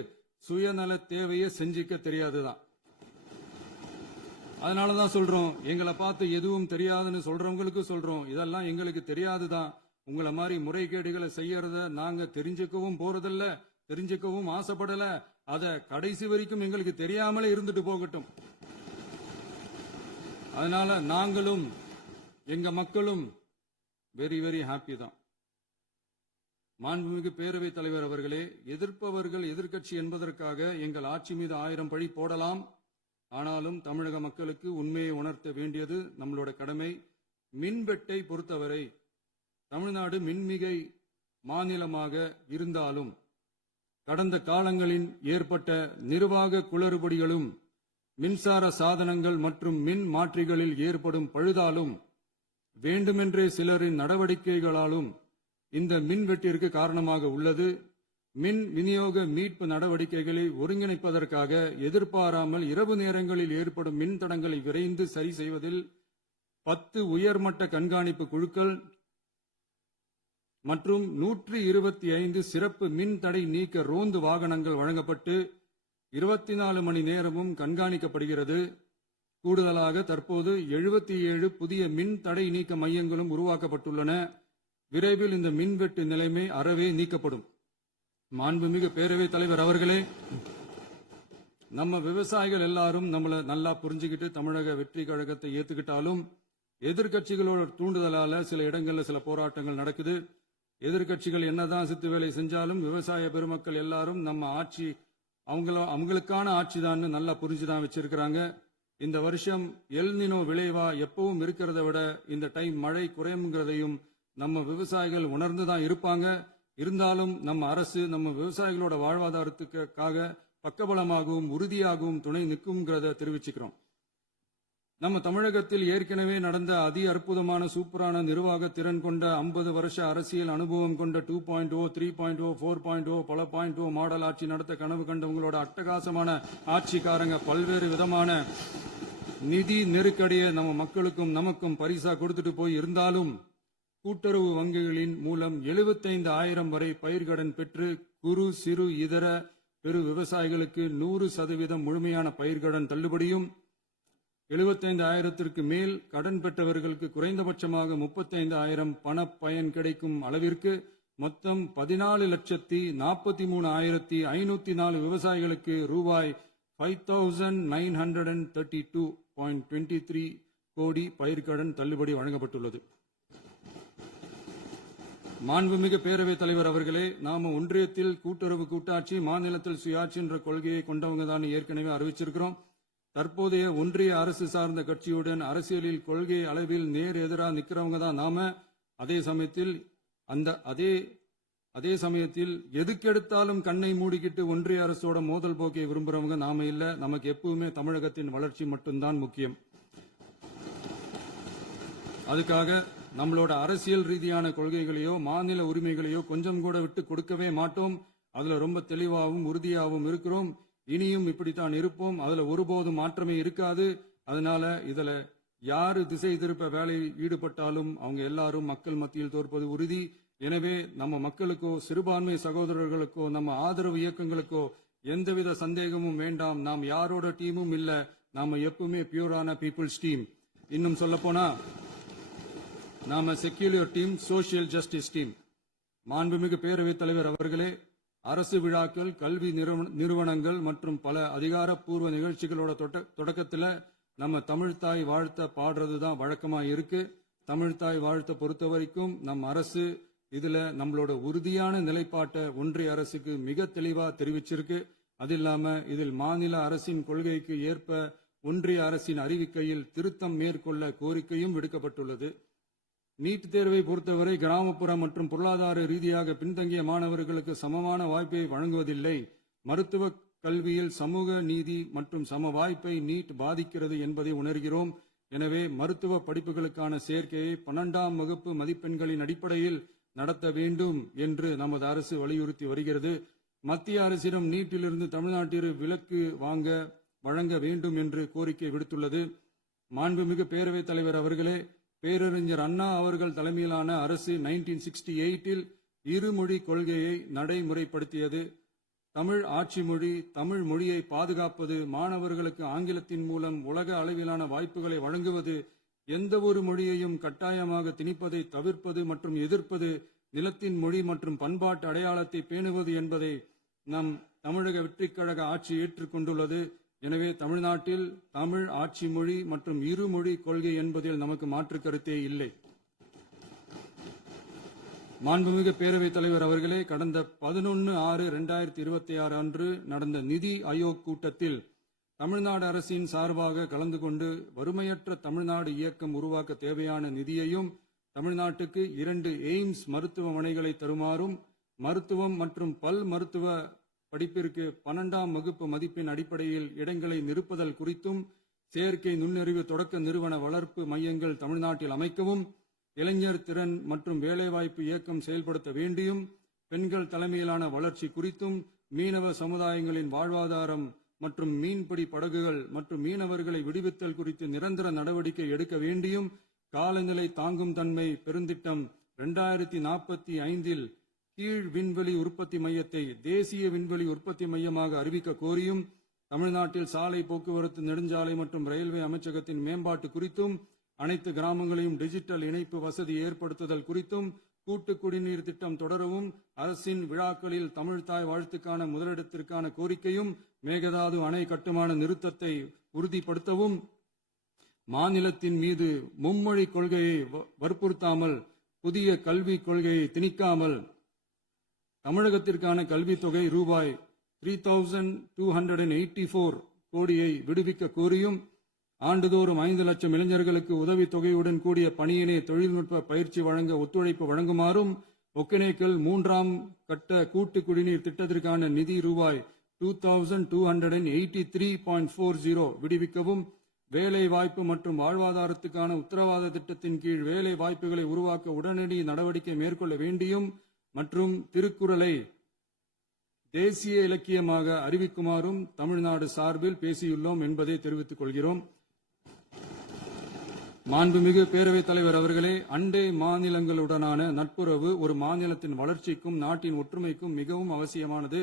சுயநல தேவையை செஞ்சிக்க தெரியாதுதான். அதனாலதான் சொல்றோம், எங்களை பார்த்து எதுவும் தெரியாதுன்னு சொல்றவங்களுக்கு சொல்றோம், இதெல்லாம் எங்களுக்கு தெரியாதுதான். உங்களை மாதிரி முறைகேடுகளை செய்யறத நாங்க தெரிஞ்சுக்கவும் போறதில்ல, தெரிஞ்சுக்கவும் ஆசைப்படல. அத கடைசி வரைக்கும் எங்களுக்கு தெரியாமலே இருந்துட்டு போகட்டும். அதனால நாங்களும் எங்க மக்களும் வெரி வெரி ஹாப்பி தான். மாண்புமிகு பேரவைத் தலைவர் அவர்களே, எதிர்ப்பவர்கள் எதிர்க்கட்சி என்பதற்காக எங்கள் ஆட்சி மீது 1000 பழி போடலாம். ஆனாலும் தமிழக மக்களுக்கு உண்மையை உணர்த்த வேண்டியது நம்மளோட கடமை. மின்வெட்டை பொறுத்தவரை தமிழ்நாடு மின்மிகை மாநிலமாக இருந்தாலும் கடந்த காலங்களில் ஏற்பட்ட நிர்வாக குளறுபடிகளும் மின்சார சாதனங்கள் மற்றும் மின் மாற்றிகளில் ஏற்படும் பழுதாலும் வேண்டுமென்றே சிலரின் நடவடிக்கைகளாலும் இந்த மின்வெட்டிற்கு காரணமாக உள்ளது. மின் விநியோக மீட்பு நடவடிக்கைகளை ஒருங்கிணைப்பதற்காக எதிர்பாராமல் இரவு நேரங்களில் ஏற்படும் மின் தடங்களை விரைந்து சரி செய்வதில் 10 உயர்மட்ட கண்காணிப்பு குழுக்கள் மற்றும் 125 சிறப்பு மின் தடை நீக்க ரோந்து வாகனங்கள் வழங்கப்பட்டு 24 மணி நேரமும் கண்காணிக்கப்படுகிறது. கூடுதலாக தற்போது 77 புதிய மின் தடை நீக்க மையங்களும் உருவாக்கப்பட்டுள்ளன. விரைவில் இந்த மின்வெட்டு நிலைமை அறவே நீக்கப்படும். மாண்புமிகு பேரவைத் தலைவர் அவர்களே, நம்ம விவசாயிகள் எல்லாரும் நம்மள நல்லா புரிஞ்சுக்கிட்டு தமிழக வெற்றி கழகத்தை ஏத்துக்கிட்டாலும் எதிர்க்கட்சிகளோட தூண்டுதலால சில இடங்கள்ல சில போராட்டங்கள் நடக்குது. எதிர்க்கட்சிகள் என்னதான் சித்து வேலை செஞ்சாலும் விவசாய பெருமக்கள் எல்லாரும் நம்ம ஆட்சி அவங்களுக்கான ஆட்சி தான் நல்லா புரிஞ்சுதான் வச்சிருக்கிறாங்க. இந்த வருஷம் எல்னினோ விளைவா எப்பவும் இருக்கிறத விட இந்த டைம் மழை குறையுங்கிறதையும் நம்ம விவசாயிகள் உணர்ந்துதான் இருப்பாங்க. இருந்தாலும் நம்ம அரசு நம்ம விவசாயிகளோட வாழ்வாதாரத்துக்காக பக்கபலமாகவும் உறுதியாகவும் துணை நிற்கும்ங்கிறத தெரிவிச்சுக்கிறோம். நம்ம தமிழகத்தில் ஏற்கனவே நடந்த அதி அற்புதமான சூப்பரான நிர்வாக திறன் கொண்ட 50 வருஷ அரசியல் அனுபவம் கொண்ட 2.0, 3.0, 4.0 பல 0.0 மாடல் ஆட்சி நடத்த கனவு கண்டவங்களோட அட்டகாசமான ஆட்சிக்காரங்க பல்வேறு விதமான நிதி நெருக்கடியை நம்ம மக்களுக்கும் நமக்கும் பரிசா கொடுத்துட்டு போய் இருந்தாலும் கூட்டுறவு வங்கிகளின் மூலம் 75,000 வரை பயிர்கடன் பெற்று குறு சிறு இதர பெரு விவசாயிகளுக்கு 100% முழுமையான பயிர்கடன் தள்ளுபடியும் 75,000க்கு மேல் கடன் பெற்றவர்களுக்கு குறைந்தபட்சமாக 35,000 பண பயன் கிடைக்கும் அளவிற்கு மொத்தம் 14,43,504 விவசாயிகளுக்கு ரூபாய் 5,932.23 கோடி பயிர்கடன் தள்ளுபடி வழங்கப்பட்டுள்ளது. மாண்புமிகு பேரவைத் தலைவர் அவர்களே, நாம ஒன்றியத்தில் கூட்டுறவு கூட்டாட்சி, மாநிலத்தில் சுயாட்சி என்ற கொள்கையை கொண்டவங்க தான் ஏற்கனவே அறிவிச்சிருக்கிறோம். தற்போதைய ஒன்றிய அரசு சார்ந்த கட்சியுடன் அரசியலில் கொள்கை அளவில் நேர் எதிராக நிக்கிறவங்க தான் நாம. அதே சமயத்தில் எதுக்கெடுத்தாலும் கண்ணை மூடிக்கிட்டு ஒன்றிய அரசோட மோதல் போக்கை விரும்புறவங்க நாம இல்ல. நமக்கு எப்பவுமே தமிழகத்தின் வளர்ச்சி மட்டும்தான் முக்கியம். அதுக்காக நம்மளோட அரசியல் ரீதியான கொள்கைகளையோ மாநில உரிமைகளையோ கொஞ்சம் கூட விட்டு கொடுக்கவே மாட்டோம். அதுல ரொம்ப தெளிவாகவும் உறுதியாகவும் இருக்கிறோம். இனியும் இப்படித்தான் இருப்போம். அதுல ஒருபோதும் மாற்றமே இருக்காது. அதனால இதுல யாரு திசை திருப்ப வேலையில் ஈடுபட்டாலும் அவங்க எல்லாரும் மக்கள் மத்தியில் தோற்பது உறுதி. எனவே நம்ம மக்களுக்கோ சிறுபான்மை சகோதரர்களுக்கோ நம்ம ஆதரவு இயக்கங்களுக்கோ எந்தவித சந்தேகமும் வேண்டாம். நாம் யாரோட டீமும் இல்ல. நாம எப்பவுமே பியூரான பீப்புள்ஸ் டீம். இன்னும் சொல்ல போனா நாம secular team, social justice team. மாண்புமிகு பேரவைத் தலைவர் அவர்களே, அரசு விழாக்கள், கல்வி நிறுவனங்கள் மற்றும் பல அதிகாரப்பூர்வ நிகழ்ச்சிகளோட தொடக்கத்துல நம்ம தமிழ்தாய் வாழ்த்த பாடுறதுதான் வழக்கமா இருக்கு. தமிழ்தாய் வாழ்த்த பொறுத்த வரைக்கும் நம் அரசு இதுல நம்மளோட உறுதியான நிலைப்பாட்டை ஒன்றிய அரசுக்கு மிக தெளிவா தெரிவிச்சிருக்கு. அது இல்லாம இதில் மாநில அரசின் கொள்கைக்கு ஏற்ப ஒன்றிய அரசின் அறிவிக்கையில் திருத்தம் மேற்கொள்ள கோரிக்கையும் விடுக்கப்பட்டுள்ளது. நீட் தேர்வை பொறுத்தவரை கிராமப்புற மற்றும் பொருளாதார ரீதியாக பின்தங்கிய மாணவர்களுக்கு சமமான வாய்ப்பை வழங்குவதில்லை. மருத்துவ கல்வியில் சமூக நீதி மற்றும் சம வாய்ப்பை நீட் பாதிக்கிறது என்பதை உணர்கிறோம். எனவே மருத்துவ படிப்புகளுக்கான சேர்க்கையை 12ஆம் வகுப்பு மதிப்பெண்களின் அடிப்படையில் நடத்த வேண்டும் என்று நமது அரசு வலியுறுத்தி வருகிறது. மத்திய அரசிடம் நீட்டிலிருந்து தமிழ்நாட்டிற்கு விலக்கு வழங்க வேண்டும் என்று கோரிக்கை விடுத்துள்ளது. மாண்புமிகு பேரவைத் தலைவர் அவர்களே, பேரறிஞர் அண்ணா அவர்கள் தலைமையிலான அரசு 1968இல் இருமொழி கொள்கையை நடைமுறைப்படுத்தியது. தமிழ் ஆட்சி மொழி, தமிழ் மொழியை பாதுகாப்பது, மாணவர்களுக்கு ஆங்கிலத்தின் மூலம் உலக அளவிலான வாய்ப்புகளை வழங்குவது, எந்த ஒரு மொழியையும் கட்டாயமாக திணிப்பதை தவிர்ப்பது மற்றும் எதிர்ப்பது, நிலத்தின் மொழி மற்றும் பண்பாட்டு அடையாளத்தை பேணுவது என்பதை நம் தமிழக வெற்றிக் கழக ஆட்சி ஏற்றுக்கொண்டுள்ளது. எனவே தமிழ்நாட்டில் தமிழ் ஆட்சி மொழி மற்றும் இருமொழி கொள்கை என்பதில் நமக்கு மாற்று கருத்தே இல்லை. மாண்புமிகு பேரவைத் தலைவர் அவர்களே, கடந்த 11/6/2026 அன்று நடந்த நிதி ஆயோக் கூட்டத்தில் தமிழ்நாடு அரசின் சார்பாக கலந்து கொண்டு வறுமையற்ற தமிழ்நாடு இயக்கம் உருவாக்க தேவையான நிதியையும், தமிழ்நாட்டுக்கு 2 எய்ம்ஸ் மருத்துவமனைகளை தருமாறும், மருத்துவம் மற்றும் பல் மருத்துவ படிப்பிற்கு 12ஆம் வகுப்பு மதிப்பெண் அடிப்படையில் இடங்களை நிரப்புதல் குறித்தும், செயற்கை நுண்ணறிவு தொடக்க நிறுவன வளர்ப்பு மையங்கள் தமிழ்நாட்டில் அமைக்கவும், இளைஞர் திறன் மற்றும் வேலைவாய்ப்பு இயக்கம் செயல்படுத்த வேண்டியும், பெண்கள் தலைமையிலான வளர்ச்சி குறித்தும், மீனவ சமுதாயங்களின் வாழ்வாதாரம் மற்றும் மீன்பிடி படகுகள் மற்றும் மீனவர்களை விடுவித்தல் குறித்து நிரந்தர நடவடிக்கை எடுக்க வேண்டியும், காலநிலை தாங்கும் தன்மை பெருந்திட்டம் 2045 கீழ் விண்வெளி உற்பத்தி மையத்தை தேசிய விண்வெளி உற்பத்தி மையமாக அறிவிக்க கோரியும், தமிழ்நாட்டில் சாலை போக்குவரத்து, நெடுஞ்சாலை மற்றும் ரயில்வே அமைச்சகத்தின் மேம்பாட்டு குறித்தும், அனைத்து கிராமங்களையும் டிஜிட்டல் இணைப்பு வசதி ஏற்படுத்துதல் குறித்தும், கூட்டு குடிநீர் திட்டம் தொடரவும், அரசின் விழாக்களில் தமிழ்தாய் வாழ்த்துக்கான முதலிடத்திற்கான கோரிக்கையும், மேகதாது அணை கட்டுமான நிறுத்தத்தை உறுதிப்படுத்தவும், மாநிலத்தின் மீது மும்மொழி கொள்கையை வற்புறுத்தாமல் புதிய கல்விக் கொள்கையை திணிக்காமல் தமிழகத்திற்கான கல்வித் தொகை ரூபாய் 3284 கோடியை விடுவிக்க கோரியும், ஆண்டுதோறும் 5 லட்சம் இளைஞர்களுக்கு உதவித் தொகையுடன் கூடிய பணியினை தொழில்நுட்ப பயிற்சி வழங்க ஒத்துழைப்பு வழங்குமாறும், ஒகேனக்கல் 3ஆம் கட்ட கூட்டு குடிநீர் திட்டத்திற்கான நிதி ரூபாய் 2283.40 விடுவிக்கவும், வேலை வாய்ப்பு மற்றும் வாழ்வாதாரத்துக்கான உத்தரவாத திட்டத்தின் கீழ் வேலை வாய்ப்புகளை உருவாக்க உடனடி நடவடிக்கை மேற்கொள்ள வேண்டியும் மற்றும் திருக்குறளை தேசிய இலக்கியமாக அறிவிக்குமாறும் தமிழ்நாடு சார்பில் பேசியுள்ளோம் என்பதை தெரிவித்துக் கொள்கிறோம். மாண்புமிகு பேரவைத் தலைவர் அவர்களே, அண்டை மாநிலங்களுடனான நட்புறவு ஒரு மாநிலத்தின் வளர்ச்சிக்கும் நாட்டின் ஒற்றுமைக்கும் மிகவும் அவசியமானது.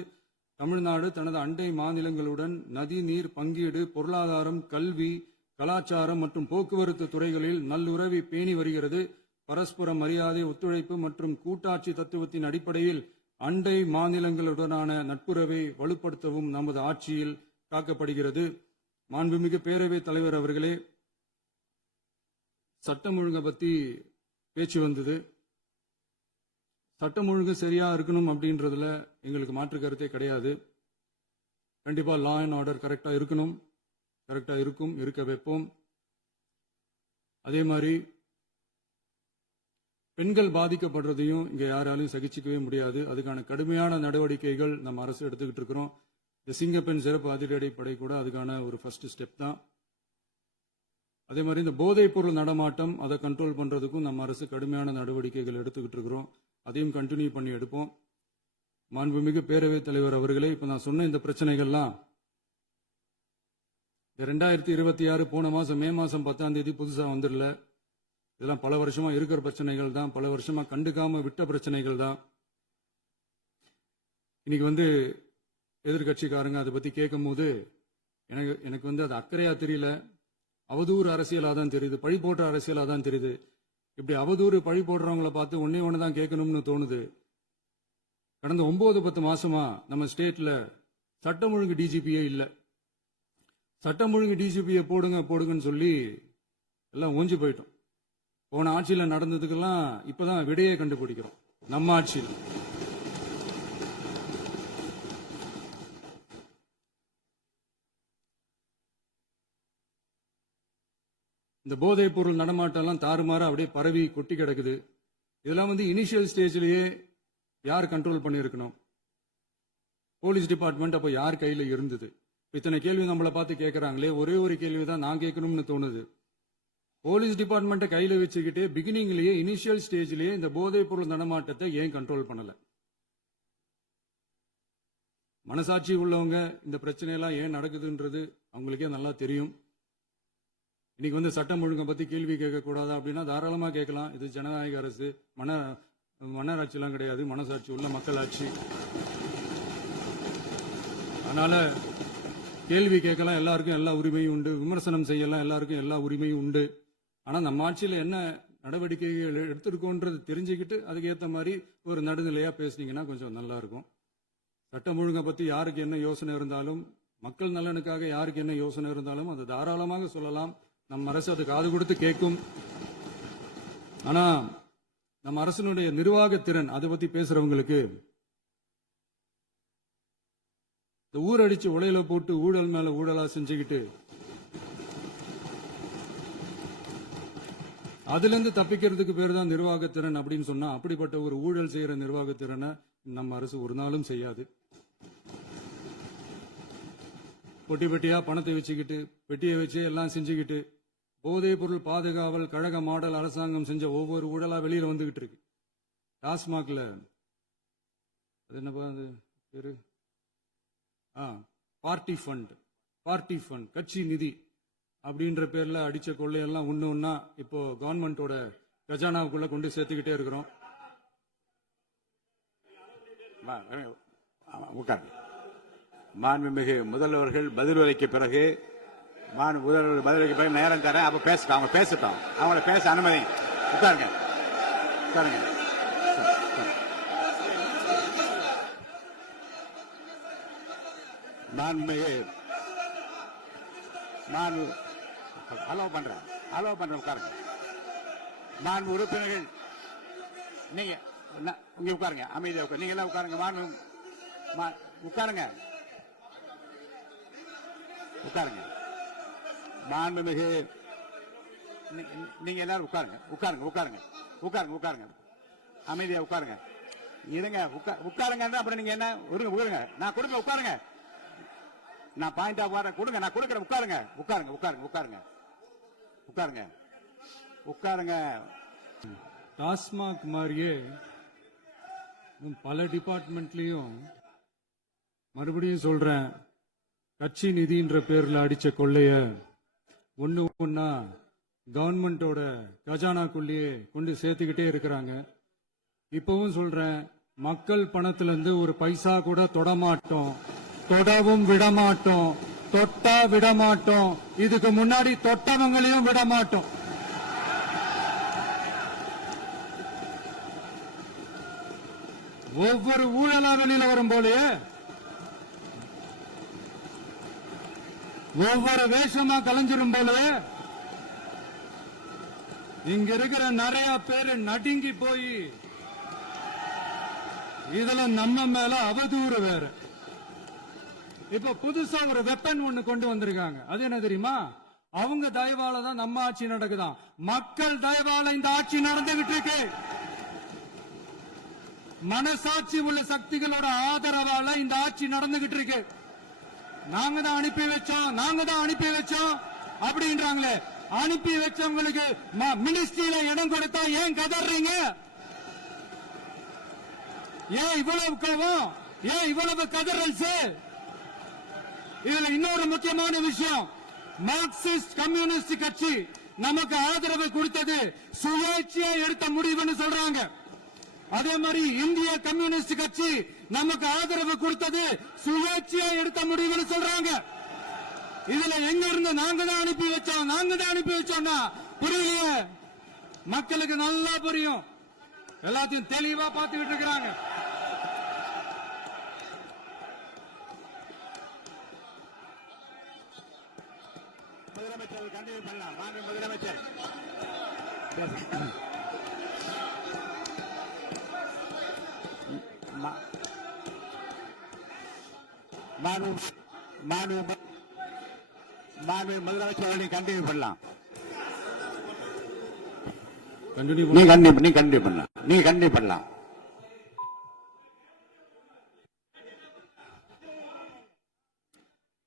தமிழ்நாடு தனது அண்டை மாநிலங்களுடன் நதி நீர் பங்கீடு, பொருளாதாரம், கல்வி, கலாச்சாரம் மற்றும் போக்குவரத்து துறைகளில் நல்லுறவை பேணி வருகிறது. பரஸ்பர மரியாதை, ஒத்துழைப்பு மற்றும் கூட்டாட்சி தத்துவத்தின் அடிப்படையில் அண்டை மாநிலங்களுடனான நட்புறவை வலுப்படுத்தவும் நமது ஆட்சியில் காக்கப்படுகிறது. மாண்புமிகு பேரவைத் தலைவர் அவர்களே, சட்டம் ஒழுங்கை பத்தி பேச்சு வந்தது. சட்டம் ஒழுங்கு சரியா இருக்கணும் அப்படின்றதுல எங்களுக்கு மாற்று கருத்தே கிடையாது. கண்டிப்பா லா அண்ட் ஆர்டர் கரெக்டா இருக்கணும், கரெக்டா இருக்கும், இருக்க வைப்போம். அதே மாதிரி பெண்கள் பாதிக்கப்படுறதையும் இங்க யாராலையும் சகிச்சுக்கவே முடியாது. அதுக்கான கடுமையான நடவடிக்கைகள் நம்ம அரசு எடுத்துக்கிட்டு இருக்கிறோம். இந்த சிங்கப்பெண் சிறப்பு அதிரடி படை கூட அதுக்கான ஒரு ஃபர்ஸ்ட் ஸ்டெப் தான். அதே மாதிரி இந்த போதைப் பொருள் நடமாட்டம் அதை கண்ட்ரோல் பண்றதுக்கும் நம்ம அரசு கடுமையான நடவடிக்கைகள் எடுத்துக்கிட்டு இருக்கிறோம். அதையும் கண்டினியூ பண்ணி எடுப்போம். மாண்புமிகு பேரவைத் தலைவர் அவர்களே, இப்ப நான் சொன்ன இந்த பிரச்சனைகள்லாம் 2026 போன மாசம் மே மாசம் 10ஆம் தேதி புதுசா வந்துடல. இதெல்லாம் பல வருஷமா இருக்கிற பிரச்சனைகள் தான், பல வருஷமா கண்டுக்காம விட்ட பிரச்சனைகள் தான். இன்னைக்கு எதிர்கட்சிக்காரங்க அதை பத்தி கேட்கும் போது எனக்கு அது அக்கறையா தெரியல, அவதூறு அரசியலா தான் தெரியுது, பழி போடுற அரசியலா தான் தெரியுது. இப்படி அவதூறு பழி போடுறவங்கள பார்த்து ஒன்னே ஒண்ணுதான் கேட்கணும்னு தோணுது. கடந்த 9-10 மாசமா நம்ம ஸ்டேட்ல சட்டம் ஒழுங்கு டிஜிபியே இல்ல. சட்டம் ஒழுங்கு டிஜிபியை போடுங்கன்னு சொல்லி எல்லாம் ஓஞ்சு போயிட்டோம். போன ஆட்சியில நடந்ததுக்கெல்லாம் இப்பதான் விடையே கண்டுபிடிக்கிறோம் நம்ம ஆட்சியில். இந்த போதைப் பொருள் நடமாட்டம் எல்லாம் தாறுமாறா அப்படியே பரவி கொட்டி கிடக்குது. இதெல்லாம் இனிஷியல் ஸ்டேஜ்லயே யார் கண்ட்ரோல் பண்ணியிருக்கணும்? போலீஸ் டிபார்ட்மெண்ட் அப்ப யார் கையில இருந்தது? இத்தனை கேள்வி நம்மளை பார்த்து கேட்கறாங்களே, ஒரே ஒரு கேள்விதான் நான் கேட்கணும்னு தோணுது. போலீஸ் டிபார்ட்மெண்ட்டை கையில வச்சுக்கிட்டே பிகினிங்லயே இனிஷியல் ஸ்டேஜ்லயே இந்த போதைப் பொருள் நடமாட்டத்தை ஏன் கண்ட்ரோல் பண்ணல? மனசாட்சி உள்ளவங்க இந்த பிரச்சனையெல்லாம் ஏன் நடக்குதுன்றது அவங்களுக்கே நல்லா தெரியும். இன்னைக்கு சட்டம் ஒழுங்கை பத்தி கேள்வி கேட்க கூடாதா அப்படின்னா தாராளமா கேட்கலாம். இது ஜனநாயக அரசு, மன்னராட்சி எல்லாம் கிடையாது, மனசாட்சி உள்ள மக்களாட்சி. அதனால கேள்வி கேட்கலாம், எல்லாருக்கும் எல்லா உரிமையும் உண்டு. விமர்சனம் செய்யலாம், எல்லாருக்கும் எல்லா உரிமையும் உண்டு. ஆனா நம்ம ஆட்சியில் என்ன நடவடிக்கைகள் எடுத்திருக்கோன்றது தெரிஞ்சுக்கிட்டு அதுக்கு ஏற்ற மாதிரி ஒரு நடுநிலையா பேசுனீங்கன்னா கொஞ்சம் நல்லா இருக்கும். சட்டம் ஒழுங்கை பத்தி யாருக்கு என்ன யோசனை இருந்தாலும், மக்கள் நலனுக்காக யாருக்கு என்ன யோசனை இருந்தாலும் அதை தாராளமாக சொல்லலாம். நம்ம அரசு அது காது கொடுத்து கேட்கும். ஆனா நம்ம அரசினுடைய நிர்வாகத்திறன் அதை பத்தி பேசுறவங்களுக்கு இந்த ஊரடிச்சு உலையில போட்டு ஊழல் மேல ஊழலா செஞ்சுக்கிட்டு அதுல இருந்து தப்பிக்கிறதுக்கு பேர் தான் நிர்வாகத்திறன் அப்படின்னு சொன்னா, அப்படிப்பட்ட ஒரு ஊழல் செய்யற நிர்வாகத்திறனை நம்ம அரசு ஒரு நாளும் செய்யாது. பொட்டி பெட்டியா பணத்தை வச்சுக்கிட்டு, பெட்டியை வச்சு எல்லாம் செஞ்சுக்கிட்டு, போதைப் பொருள் பாதுகாவல் கழக மாடல் அரசாங்கம் செஞ்ச ஒவ்வொரு ஊழலா வெளியில வந்துகிட்டு இருக்கு. டாஸ்மாக்ல அது என்னப்பா அது பேரு, பார்ட்டி ஃபண்ட், கட்சி நிதி அப்படின்ற பேர்ல அடிச்ச கொள்ளையெல்லாம் ஒண்ணு ஒண்ணா இப்போ கவர்மெண்டோட கஜானாவுக்குள்ள கொண்டு சேர்த்துக்கிட்டே இருக்கிறோம். உட்காருங்க. மாண்புமிகு முதல்வர்கள் பதிலுரைக்கு பிறகு முதல்வர் பதிலுரைக்கு பிறகு நேரம் தரேன். அப்ப பேசட்டும், அவங்க பேசட்டும், அவங்கள பேச அனுமதி. உட்காருங்க, உட்காருங்க. மாண்புமிகு அலோவ் பண்றேன் உட்காருங்க. மாண்பு உறுப்பினர்கள் நீங்க இங்க உட்காருங்க, அமைதியா உட்காரு. நீங்க எல்லாம் உட்காருங்க. உட்காருங்க, உட்காருங்க. மாண்புமிகு நீங்க எல்லாரும் உட்காருங்க, உட்காருங்க, உட்காருங்க, உட்காருங்க, உட்காருங்க. அமைதியா உட்காருங்க. இருங்க, உட்காருங்க. அப்புறம் நீங்க என்ன உட்காருங்க, நான் கொடுங்க, உட்காருங்க. நான் பாயிண்ட் ஆஃப் ஆர்டர் கொடுங்க, நான் கொடுக்குறேன். உட்காருங்க, உட்காருங்க, உட்காருங்க, உட்காருங்க, உட்காருங்க, உட்காருங்க. டாஸ்மாக் மாதிரியே பல டிபார்ட்மெண்ட்லயும் மறுபடியும் சொல்றேன், கட்சி நிதின்ற பேர்ல அடிச்ச கொள்ளைய ஒன்னா கவர்மெண்டோட கஜானாக்குள்ளேயே கொண்டு சேர்த்துக்கிட்டே இருக்கிறாங்க. இப்பவும் சொல்றேன், மக்கள் பணத்துல இருந்து ஒரு பைசா கூட தொடமாட்டோம், தொடவும் விடமாட்டோம், தொட்டா விடமாட்டோம். இதுக்கு முன்னாடி தொட்டவங்களையும் விடமாட்டோம். ஒவ்வொரு ஊழலா வெளியில வரும் போலே, ஒவ்வொரு வேஷமா கலைஞ்சிரும் போலே, இங்க இருக்கிற நிறைய பேரு நடுங்கி போய் இதுல நம்ம மேல அவதூறு வேற. இப்ப புதுசா ஒரு வெப்பன் ஒண்ணு கொண்டு வந்திருக்காங்க. அது என்ன தெரியுமா? அவங்க தயவால தான் நம்ம ஆட்சி நடக்குதாம். மக்கள் தயவால இந்த ஆட்சி நடந்துகிட்டு இருக்கு. மனசாட்சி உள்ள சக்திகளோட ஆதரவால இந்த ஆட்சி நடந்துகிட்டு இருக்கு. நாங்க தான் அனுப்பி வச்சோம் அப்படின்றாங்களே. அனுப்பி வச்சவங்களுக்கு மினிஸ்ட்ரியில இடம் கொடுத்தா ஏன் கதறீங்க? ஏன் இவ்வளவு கோவம்? ஏன் இவ்வளவு கதறல்ஸ்? இதுல இன்னொரு முக்கியமான விஷயம், மார்க்சிஸ்ட் கம்யூனிஸ்ட் கட்சி நமக்கு ஆதரவு கொடுத்தது சுயேட்சையா எடுத்த முடிவுன்னு சொல்றாங்க. அதே மாதிரி இந்திய கம்யூனிஸ்ட் கட்சி நமக்கு ஆதரவு கொடுத்தது சுயேட்சையா எடுத்த முடிவுன்னு சொல்றாங்க. இதுல எங்க இருந்து நாங்க தான் அனுப்பி வச்சோம்னா புரியலையே. மக்களுக்கு நல்லா புரியும், எல்லாத்தையும் தெளிவா பார்த்துக்கிட்டு இருக்கிறாங்க. முதலமைச்சர் கண்டினியூ பண்ணலாம். வாங்க முதலமைச்சர். முதலமைச்சர் கண்டினியூ பண்ணலாம். நீங்க கண்டினியூ பண்ணலாம்.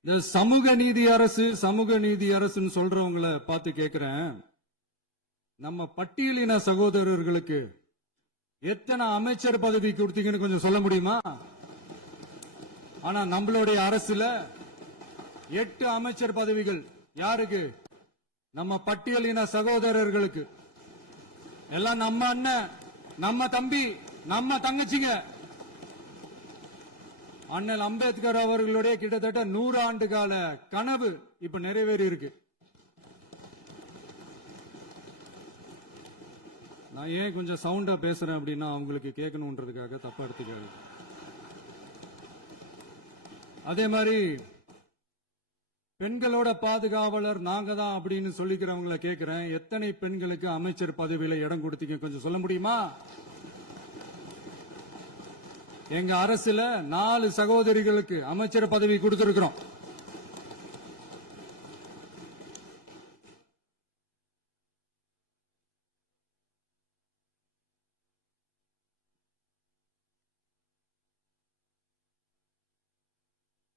இந்த சமூக நீதி அரசுன்னு சொல்றவங்களை பார்த்து கேட்கிறேன், நம்ம பட்டியலின சகோதரர்களுக்கு எத்தனை அமைச்சர் பதவி கொடுத்தீங்கன்னு கொஞ்சம் சொல்ல முடியுமா? ஆனா நம்மளுடைய அரசுல 8 அமைச்சர் பதவிகள் யாருக்கு? நம்ம பட்டியலின சகோதரர்களுக்கு. எல்லாம் நம்ம அண்ணன், நம்ம தம்பி, நம்ம தங்கச்சிங்க. அண்ணல் அம்பேத்கர் அவர்களுடைய கிட்டத்தட்ட 100 ஆண்டு கால கனவு இப்ப நிறைவேறி இருக்கு. நான் ஏன் கொஞ்சம் சவுண்டா பேசுறேன் அப்படின்னா அவங்களுக்கு கேட்கணும்ன்றதுக்காக தப்பா எடுத்துக்கிறது. அதே மாதிரி பெண்களோட பாதுகாவலர் நாங்க தான் அப்படின்னு சொல்லிக்கிறவங்களை கேட்கிறேன், எத்தனை பெண்களுக்கு அமைச்சர் பதவியில இடம் கொடுத்தீங்க கொஞ்சம் சொல்ல முடியுமா? எங்க அரசுல 4 சகோதரிகளுக்கு அமைச்சர் பதவி கொடுத்திருக்கிறோம்.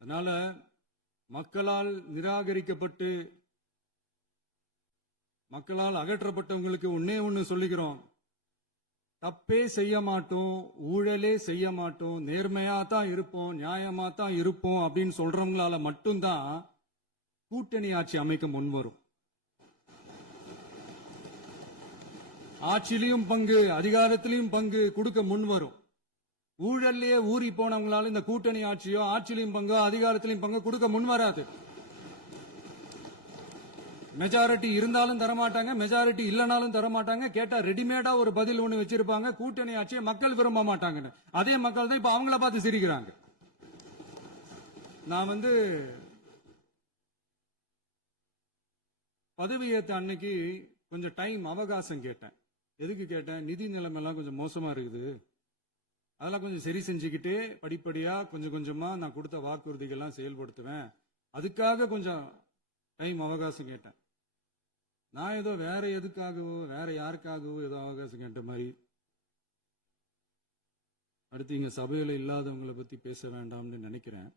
அதனால மக்களால் நிராகரிக்கப்பட்டு மக்களால் அகற்றப்பட்டவங்களுக்கு ஒண்ணு சொல்லிக்கிறோம், தப்பே செய்ய மாட்டோம், ஊழலே செய்ய மாட்டோம், நேர்மையா தான் இருப்போம், நியாயமா தான் இருப்போம் அப்படின்னு சொல்றவங்களால மட்டும்தான் கூட்டணி ஆட்சி அமைக்க முன்வரும். ஆட்சியிலையும் பங்கு, அதிகாரத்திலையும் பங்கு கொடுக்க முன்வரும். ஊழல்லையே ஊறி போனவங்களால இந்த கூட்டணி ஆட்சியோ ஆட்சியிலையும் பங்கு அதிகாரத்திலையும் பங்கு கொடுக்க முன் வராது. மெஜாரிட்டி இருந்தாலும் தரமாட்டாங்க, மெஜாரிட்டி இல்லனாலும் தரமாட்டாங்க. கேட்டா ரெடிமேடா ஒரு பதில் ஒண்ணு வச்சிருப்பாங்க, கூட்டணி ஆட்சியை மக்கள் விரும்ப மாட்டாங்கன்னு. அதே மக்கள் தான் இப்ப அவங்கள பார்த்து சிரிக்கிறாங்க. நான் பதவியேற்ற அன்னைக்கு கொஞ்சம் டைம் அவகாசம் கேட்டேன். எதுக்கு கேட்டேன்? நிதி நிலைமைலாம் கொஞ்சம் மோசமா இருக்குது, அதெல்லாம் கொஞ்சம் சரி செஞ்சுக்கிட்டே படிப்படியா கொஞ்சம் கொஞ்சமா நான் கொடுத்த வாக்குறுதிகள்லாம் செயல்படுத்துவேன், அதுக்காக கொஞ்சம் டைம் அவகாசம் கேட்டேன். நான் ஏதோ வேற எதுக்காகவோ வேற யாருக்காகவோ ஏதோ அவகாசம் கேட்ட மாதிரி. அடுத்து இங்க சபையில இல்லாதவங்களை பத்தி பேச வேண்டாம்னு நினைக்கிறேன்.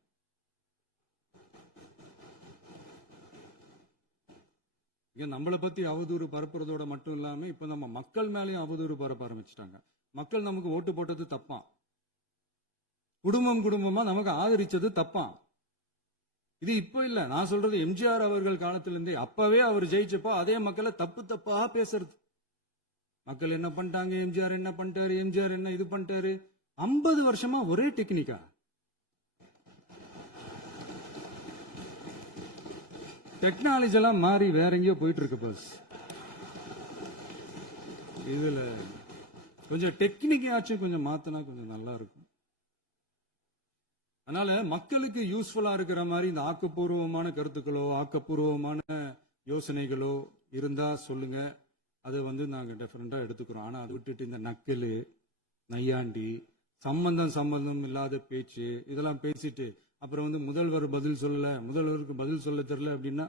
இங்க நம்மளை பத்தி அவதூறு பரப்புறதோட மட்டும் இல்லாம இப்ப நம்ம மக்கள் மேலேயும் அவதூறு பரப்ப ஆரம்பிச்சிட்டாங்க. மக்கள் நமக்கு ஓட்டு போட்டது தப்பா, குடும்பம் குடும்பமா நமக்கு ஆதரிச்சது தப்பா. இது இப்ப இல்ல, நான் சொல்றது எம்ஜிஆர் அவர்கள் காலத்திலிருந்தே. அப்பவே அவர் ஜெயிச்சப்போ அதே மக்களை தப்பு தப்பா பேசுறது. மக்கள் என்ன பண்ணிட்டாங்க, எம்ஜிஆர் என்ன பண்ணிட்டாரு, எம்ஜிஆர் என்ன இது பண்ணிட்டாரு. 50 வருஷமா ஒரே டெக்னிக்கா. டெக்னாலஜி எல்லாம் மாறி வேற எங்கேயோ போயிட்டு இருக்கு பஸ். இதுல கொஞ்சம் டெக்னிக்காச்சும் கொஞ்சம் மாத்தினா கொஞ்சம் நல்லா இருக்கும். அதனால மக்களுக்கு யூஸ்ஃபுல்லா இருக்கிற மாதிரி இந்த ஆக்கப்பூர்வமான கருத்துக்களோ ஆக்கப்பூர்வமான யோசனைகளோ இருந்தா சொல்லுங்க, அதை நாங்க டிஃபரெண்டா எடுத்துக்கிறோம். ஆனா அதை விட்டுட்டு இந்த நக்கலு நையாண்டி சம்பந்தம் இல்லாத பேச்சு இதெல்லாம் பேசிட்டு அப்புறம் முதல்வர் பதில் சொல்லல, முதல்வருக்கு பதில் சொல்ல தெரியல அப்படின்னா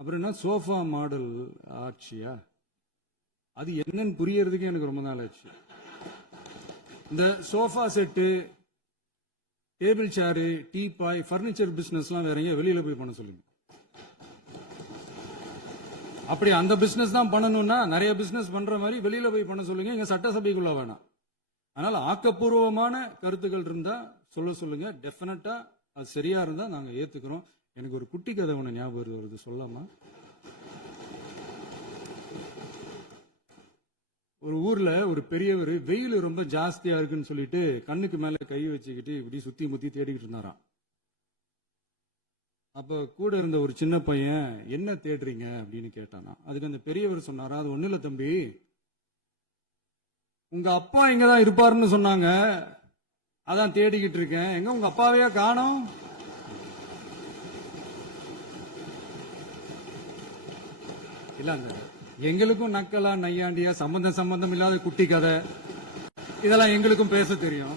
அப்புறம் என்ன சோஃபா மாடல் ஆட்சியா? அது என்னன்னு புரியறதுக்கு எனக்கு ரொம்ப நாள் ஆச்சு. இந்த sofa set, table chair, teapoy, furniture பிசினஸ்லாம் வேற எங்கேயும் வெளியில போய் பண்ண சொல்லுங்க. அப்படி அந்த பிசினஸ் தான் பண்ணணும்னா நிறைய பிசினஸ் பண்ற மாதிரி வெளியில போய் பண்ண சொல்லுங்க, இங்க சட்டசபைக்குள்ள வேணாம். அதனால ஆக்கப்பூர்வமான கருத்துக்கள் இருந்தா சொல்லுங்க, டெஃபினட்டா அது சரியா இருந்தா நாங்க ஏத்துக்கிறோம். எனக்கு ஒரு குட்டி கதை ஒண்ணு ஞாபகம் வருது, சொல்லாமா? ஒரு ஊர்ல ஒரு பெரியவர் வெயில் ரொம்ப ஜாஸ்தியா இருக்குன்னு சொல்லிட்டு கண்ணுக்கு மேல கை வச்சுக்கிட்டு இப்படி சுத்தி முத்தி தேடிக்கிட்டு இருந்தாராம். அப்ப கூட இருந்த ஒரு சின்ன பையன் என்ன தேடுறீங்க அப்படின்னு கேட்டானா. அதுக்கு அந்த பெரியவர் சொன்னாரா, அது ஒண்ணு இல்ல தம்பி, உங்க அப்பா இங்கதான் இருப்பாருன்னு சொன்னாங்க, அதான் தேடிக்கிட்டு இருக்கேன். எங்க உங்க அப்பாவையா காணோம்? இல்ல எங்களுக்கும் நக்கலா நையாண்டியா சம்பந்தம் இல்லாத குட்டி கதை இதெல்லாம் எங்களுக்கும் பேச தெரியும்.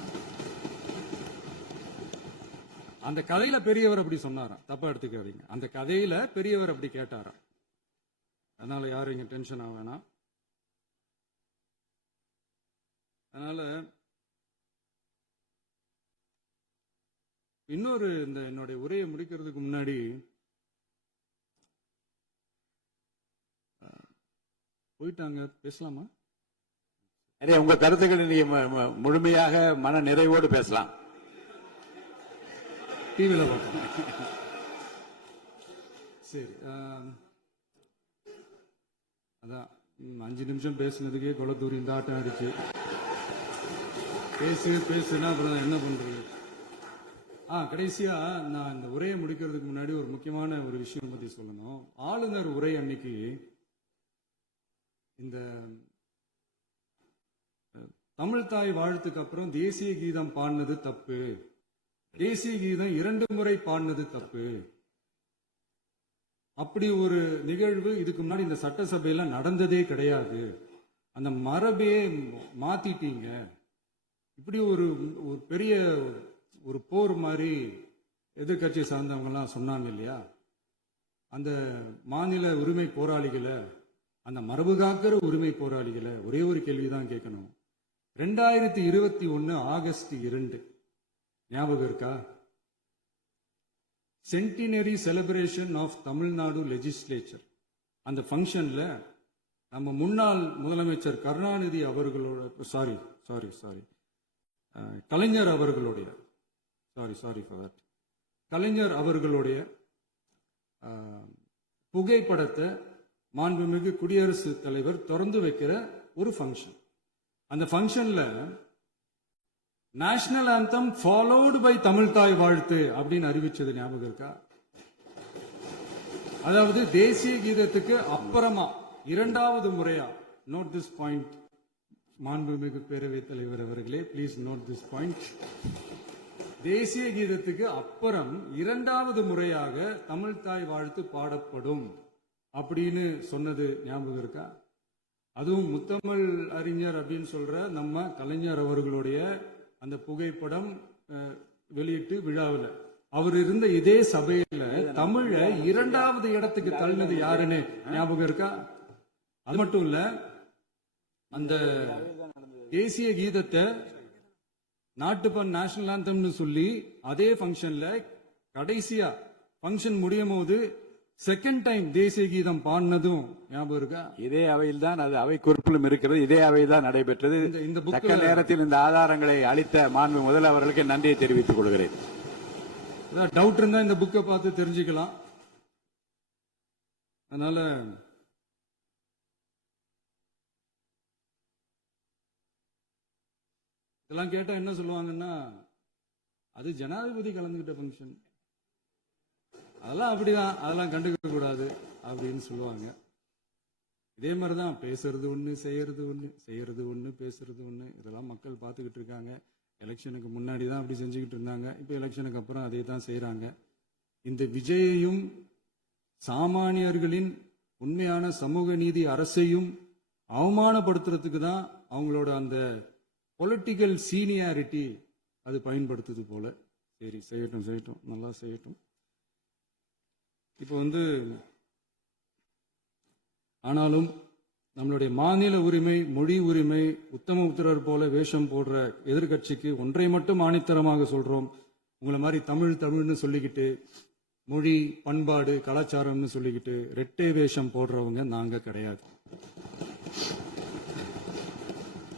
அந்த கதையில பெரியவர் அப்படி சொன்னாராம், தப்பா எடுத்துக்காதீங்க. அந்த கதையில பெரியவர் அப்படி கேட்டாராம். அதனால யாரும் இங்க டென்ஷன் ஆக வேணாம். அதனால இன்னொரு இந்த என்னுடைய உரையை முடிக்கிறதுக்கு முன்னாடி போயிட்டாங்க, பேசலாமா? உங்க கருத்துக்களை நீங்க முழுமையாக மன நிறைவோடு பேசலாம். டிவியில பார்க்கலாம். சரி, அதான் 5 நிமிஷம் பேசுனதுக்கே கொலை தூரி இந்த ஆட்டம் ஆயிடுச்சு. பேசுனா அப்புறம் என்ன பண்றது? கடைசியா நான் இந்த உரையை முடிக்கிறதுக்கு முன்னாடி ஒரு முக்கியமான ஒரு விஷயம் பத்தி சொல்லணும். ஆளுநர் உரை அன்னைக்கு இந்த தமிழ் தாய் வாழ்த்துக்கு அப்புறம் தேசிய கீதம் பாடினது தப்பு, தேசிய கீதம் 2 முறை பாடினது தப்பு. அப்படி ஒரு நிகழ்வு இதுக்கு முன்னாடி இந்த சட்டசபையில நடந்ததே கிடையாது. அந்த மரபையே மாத்திட்டீங்க. இப்படி ஒரு பெரிய ஒரு போர் மாதிரி எதிர்கட்சி சார்ந்தவங்க எல்லாம் சொன்னாங்க இல்லையா? அந்த மாநில உரிமை போராளிகளை, அந்த மரபு காக்கிற உரிமை போராளிகளை ஒரே ஒரு கேள்விதான் கேட்கணும். 2021 ஆகஸ்ட் 2 ஞாபகம் இருக்கா? Centenary celebration of Tamil Nadu legislature. அந்த ஃபங்க்ஷன்ல நம்ம முன்னாள் முதலமைச்சர் கருணாநிதி அவர்களோட கலைஞர் அவர்களுடைய கலைஞர் அவர்களுடைய புகைப்படத்தை மாண்புமிகு குடியரசுத் தலைவர் திறந்து வைக்கிற ஒரு ஃபங்க்ஷன். அந்த ஃபங்க்ஷன்ல national anthem followed by Tamil Thai Vazhthu அப்படின்னு அறிவிச்சது ஞாபகம் இருக்கா? அதாவது தேசிய கீதத்துக்கு அப்புறமா இரண்டாவது முறையா, நோட் திஸ் பாயிண்ட் மாண்புமிகு பேரவைத் தலைவர் அவர்களே, ப்ளீஸ் நோட் திஸ் பாயிண்ட். தேசிய கீதத்துக்கு அப்புறம் இரண்டாவது முறையாக தமிழ் தாய் வாழ்த்து பாடப்படும் அப்படின்னு சொன்னது ஞாபகம் இருக்கா? அதுவும் முத்தமிழ் அறிஞர் அப்படின்னு சொல்ற நம்ம கலைஞர் அவர்களுடைய அந்த புகைப்படம் வெளியிட்டு விழாவில் அவர் இருந்த இதே சபையில தமிழ இரண்டாவது இடத்துக்கு தள்ளினது யாருன்னு ஞாபகம் இருக்கா? அது மட்டும் இல்ல, அந்த தேசிய கீதத்தை நாட்டுப்பண் நேஷனல் ஆந்தம்னு சொல்லி அதே ஃபங்க்ஷன்ல கடைசியா ஃபங்க்ஷன் முடியும் போது செகண்ட் டைம் தேசிய கீதம் பாடினதும் ஞாபகம் இருக்கா? இதே அவையில் தான் அது அவை குறிப்பிலும் இருக்கிறது. இதே அவையில் தான் நடைபெற்றது. இந்த தக்க நேரத்தில் இந்த ஆதாரங்களை அளித்த மாண்பு முதல் அவர்களுக்கு நன்றியை தெரிவித்துக் கொள்கிறேன். டவுட் இருந்தா இந்த புக்கை பார்த்து தெரிஞ்சுக்கலாம். அதனால இதெல்லாம் கேட்டா என்ன சொல்லுவாங்கன்னா, அது ஜனாதிபதி கலந்துகிட்ட ஃபங்க்ஷன், அதெல்லாம் அப்படிதான், அதெல்லாம் கண்டுக்க கூடாது அப்படின்னு சொல்லுவாங்க. இதே மாதிரிதான் பேசுறது ஒண்ணு, செய்யறது ஒண்ணு, செய்யறது ஒண்ணு, பேசுறது ஒண்ணு. இதெல்லாம் மக்கள் பார்த்துக்கிட்டு இருக்காங்க. எலெக்ஷனுக்கு முன்னாடி தான் அப்படி செஞ்சுக்கிட்டு இருந்தாங்க. இப்போ எலெக்ஷனுக்கு அப்புறம் அதே தான் செய்யறாங்க. இந்த விஜயையும் சாமானியர்களின் உண்மையான சமூக நீதி அரசையும் அவமானப்படுத்துறதுக்கு தான் அவங்களோட அந்த பொலிட்டிக்கல் சீனியாரிட்டி அது பயன்படுத்துது போல. சரி, செய்யட்டும் செய்யட்டும், நல்லா செய்யட்டும். இப்போ ஆனாலும் நம்மளுடைய மாநில உரிமை, மொழி உரிமை, உத்தமபுத்திரர் போல வேஷம் போடுற எதிர்கட்சிக்கு ஒன்றை மட்டும் ஆணித்தரமாக சொல்றோம். உங்களை மாதிரி தமிழ்னு சொல்லிக்கிட்டு, மொழி, பண்பாடு, கலாச்சாரம்னு சொல்லிக்கிட்டு ரெட்டை வேஷம் போடுறவங்க நாங்க கிடையாது.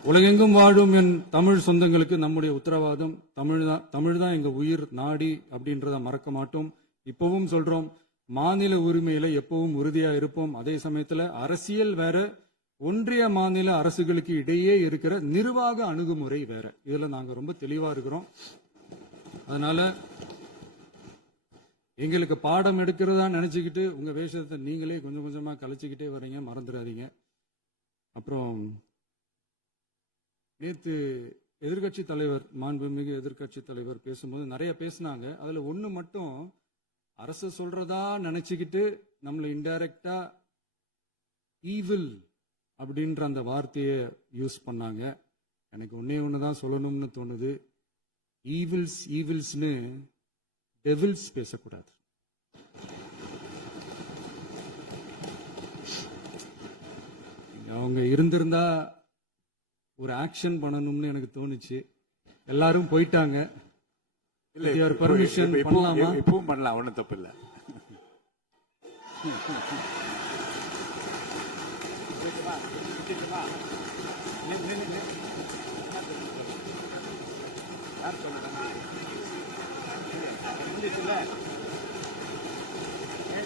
உலகெங்கும் வாழும் என் தமிழ் சொந்தங்களுக்கு நம்முடைய உத்தரவாதம் தமிழ் தான் எங்க உயிர் நாடி அப்படின்றத மறக்க மாட்டோம். இப்பவும் சொல்றோம், மாநில உரிமையில எப்பவும் உறுதியா இருப்போம். அதே சமயத்துல அரசியல் வேற, ஒன்றிய மாநில அரசுகளுக்கு இடையே இருக்கிற நிர்வாக அணுகுமுறை வேற. இதுல நாங்க ரொம்ப தெளிவா இருக்கிறோம். அதனால எங்களுக்கு பாடம் எடுக்கிறதா நினைச்சுக்கிட்டு உங்க வேஷத்தை நீங்களே கொஞ்சம் கொஞ்சமா கலைச்சுக்கிட்டே வர்றீங்க, மறந்துடாதீங்க. அப்புறம் நேத்து எதிர்கட்சி தலைவர், மாண்புமிகு எதிர்கட்சி தலைவர் பேசும்போது நிறைய பேசினாங்க. அதுல ஒண்ணு மட்டும், அரசு சொல்றதா நினைச்சுக்கிட்டு நம்மளை இன்டைரக்டா ஈவில் அப்படின்ற அந்த வார்த்தையை யூஸ் பண்ணாங்க. எனக்கு ஒண்ணுதான் சொல்லணும்னு தோணுது. ஈவில்ஸ்னு டெவில்ஸ் பேசக்கூடாது. அவங்க இருந்திருந்தா ஒரு ஆக்ஷன் பண்ணணும்னு எனக்கு தோணுச்சு. எல்லாரும் போயிட்டாங்க. பர்மிஷன் பண்ணலாமா? இப்பவும் பண்ணலாம், ஒன்றும் தப்பு இல்லை.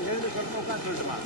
எழுந்து சொல்லுமா, உட்காந்து சொல்லட்டுமா?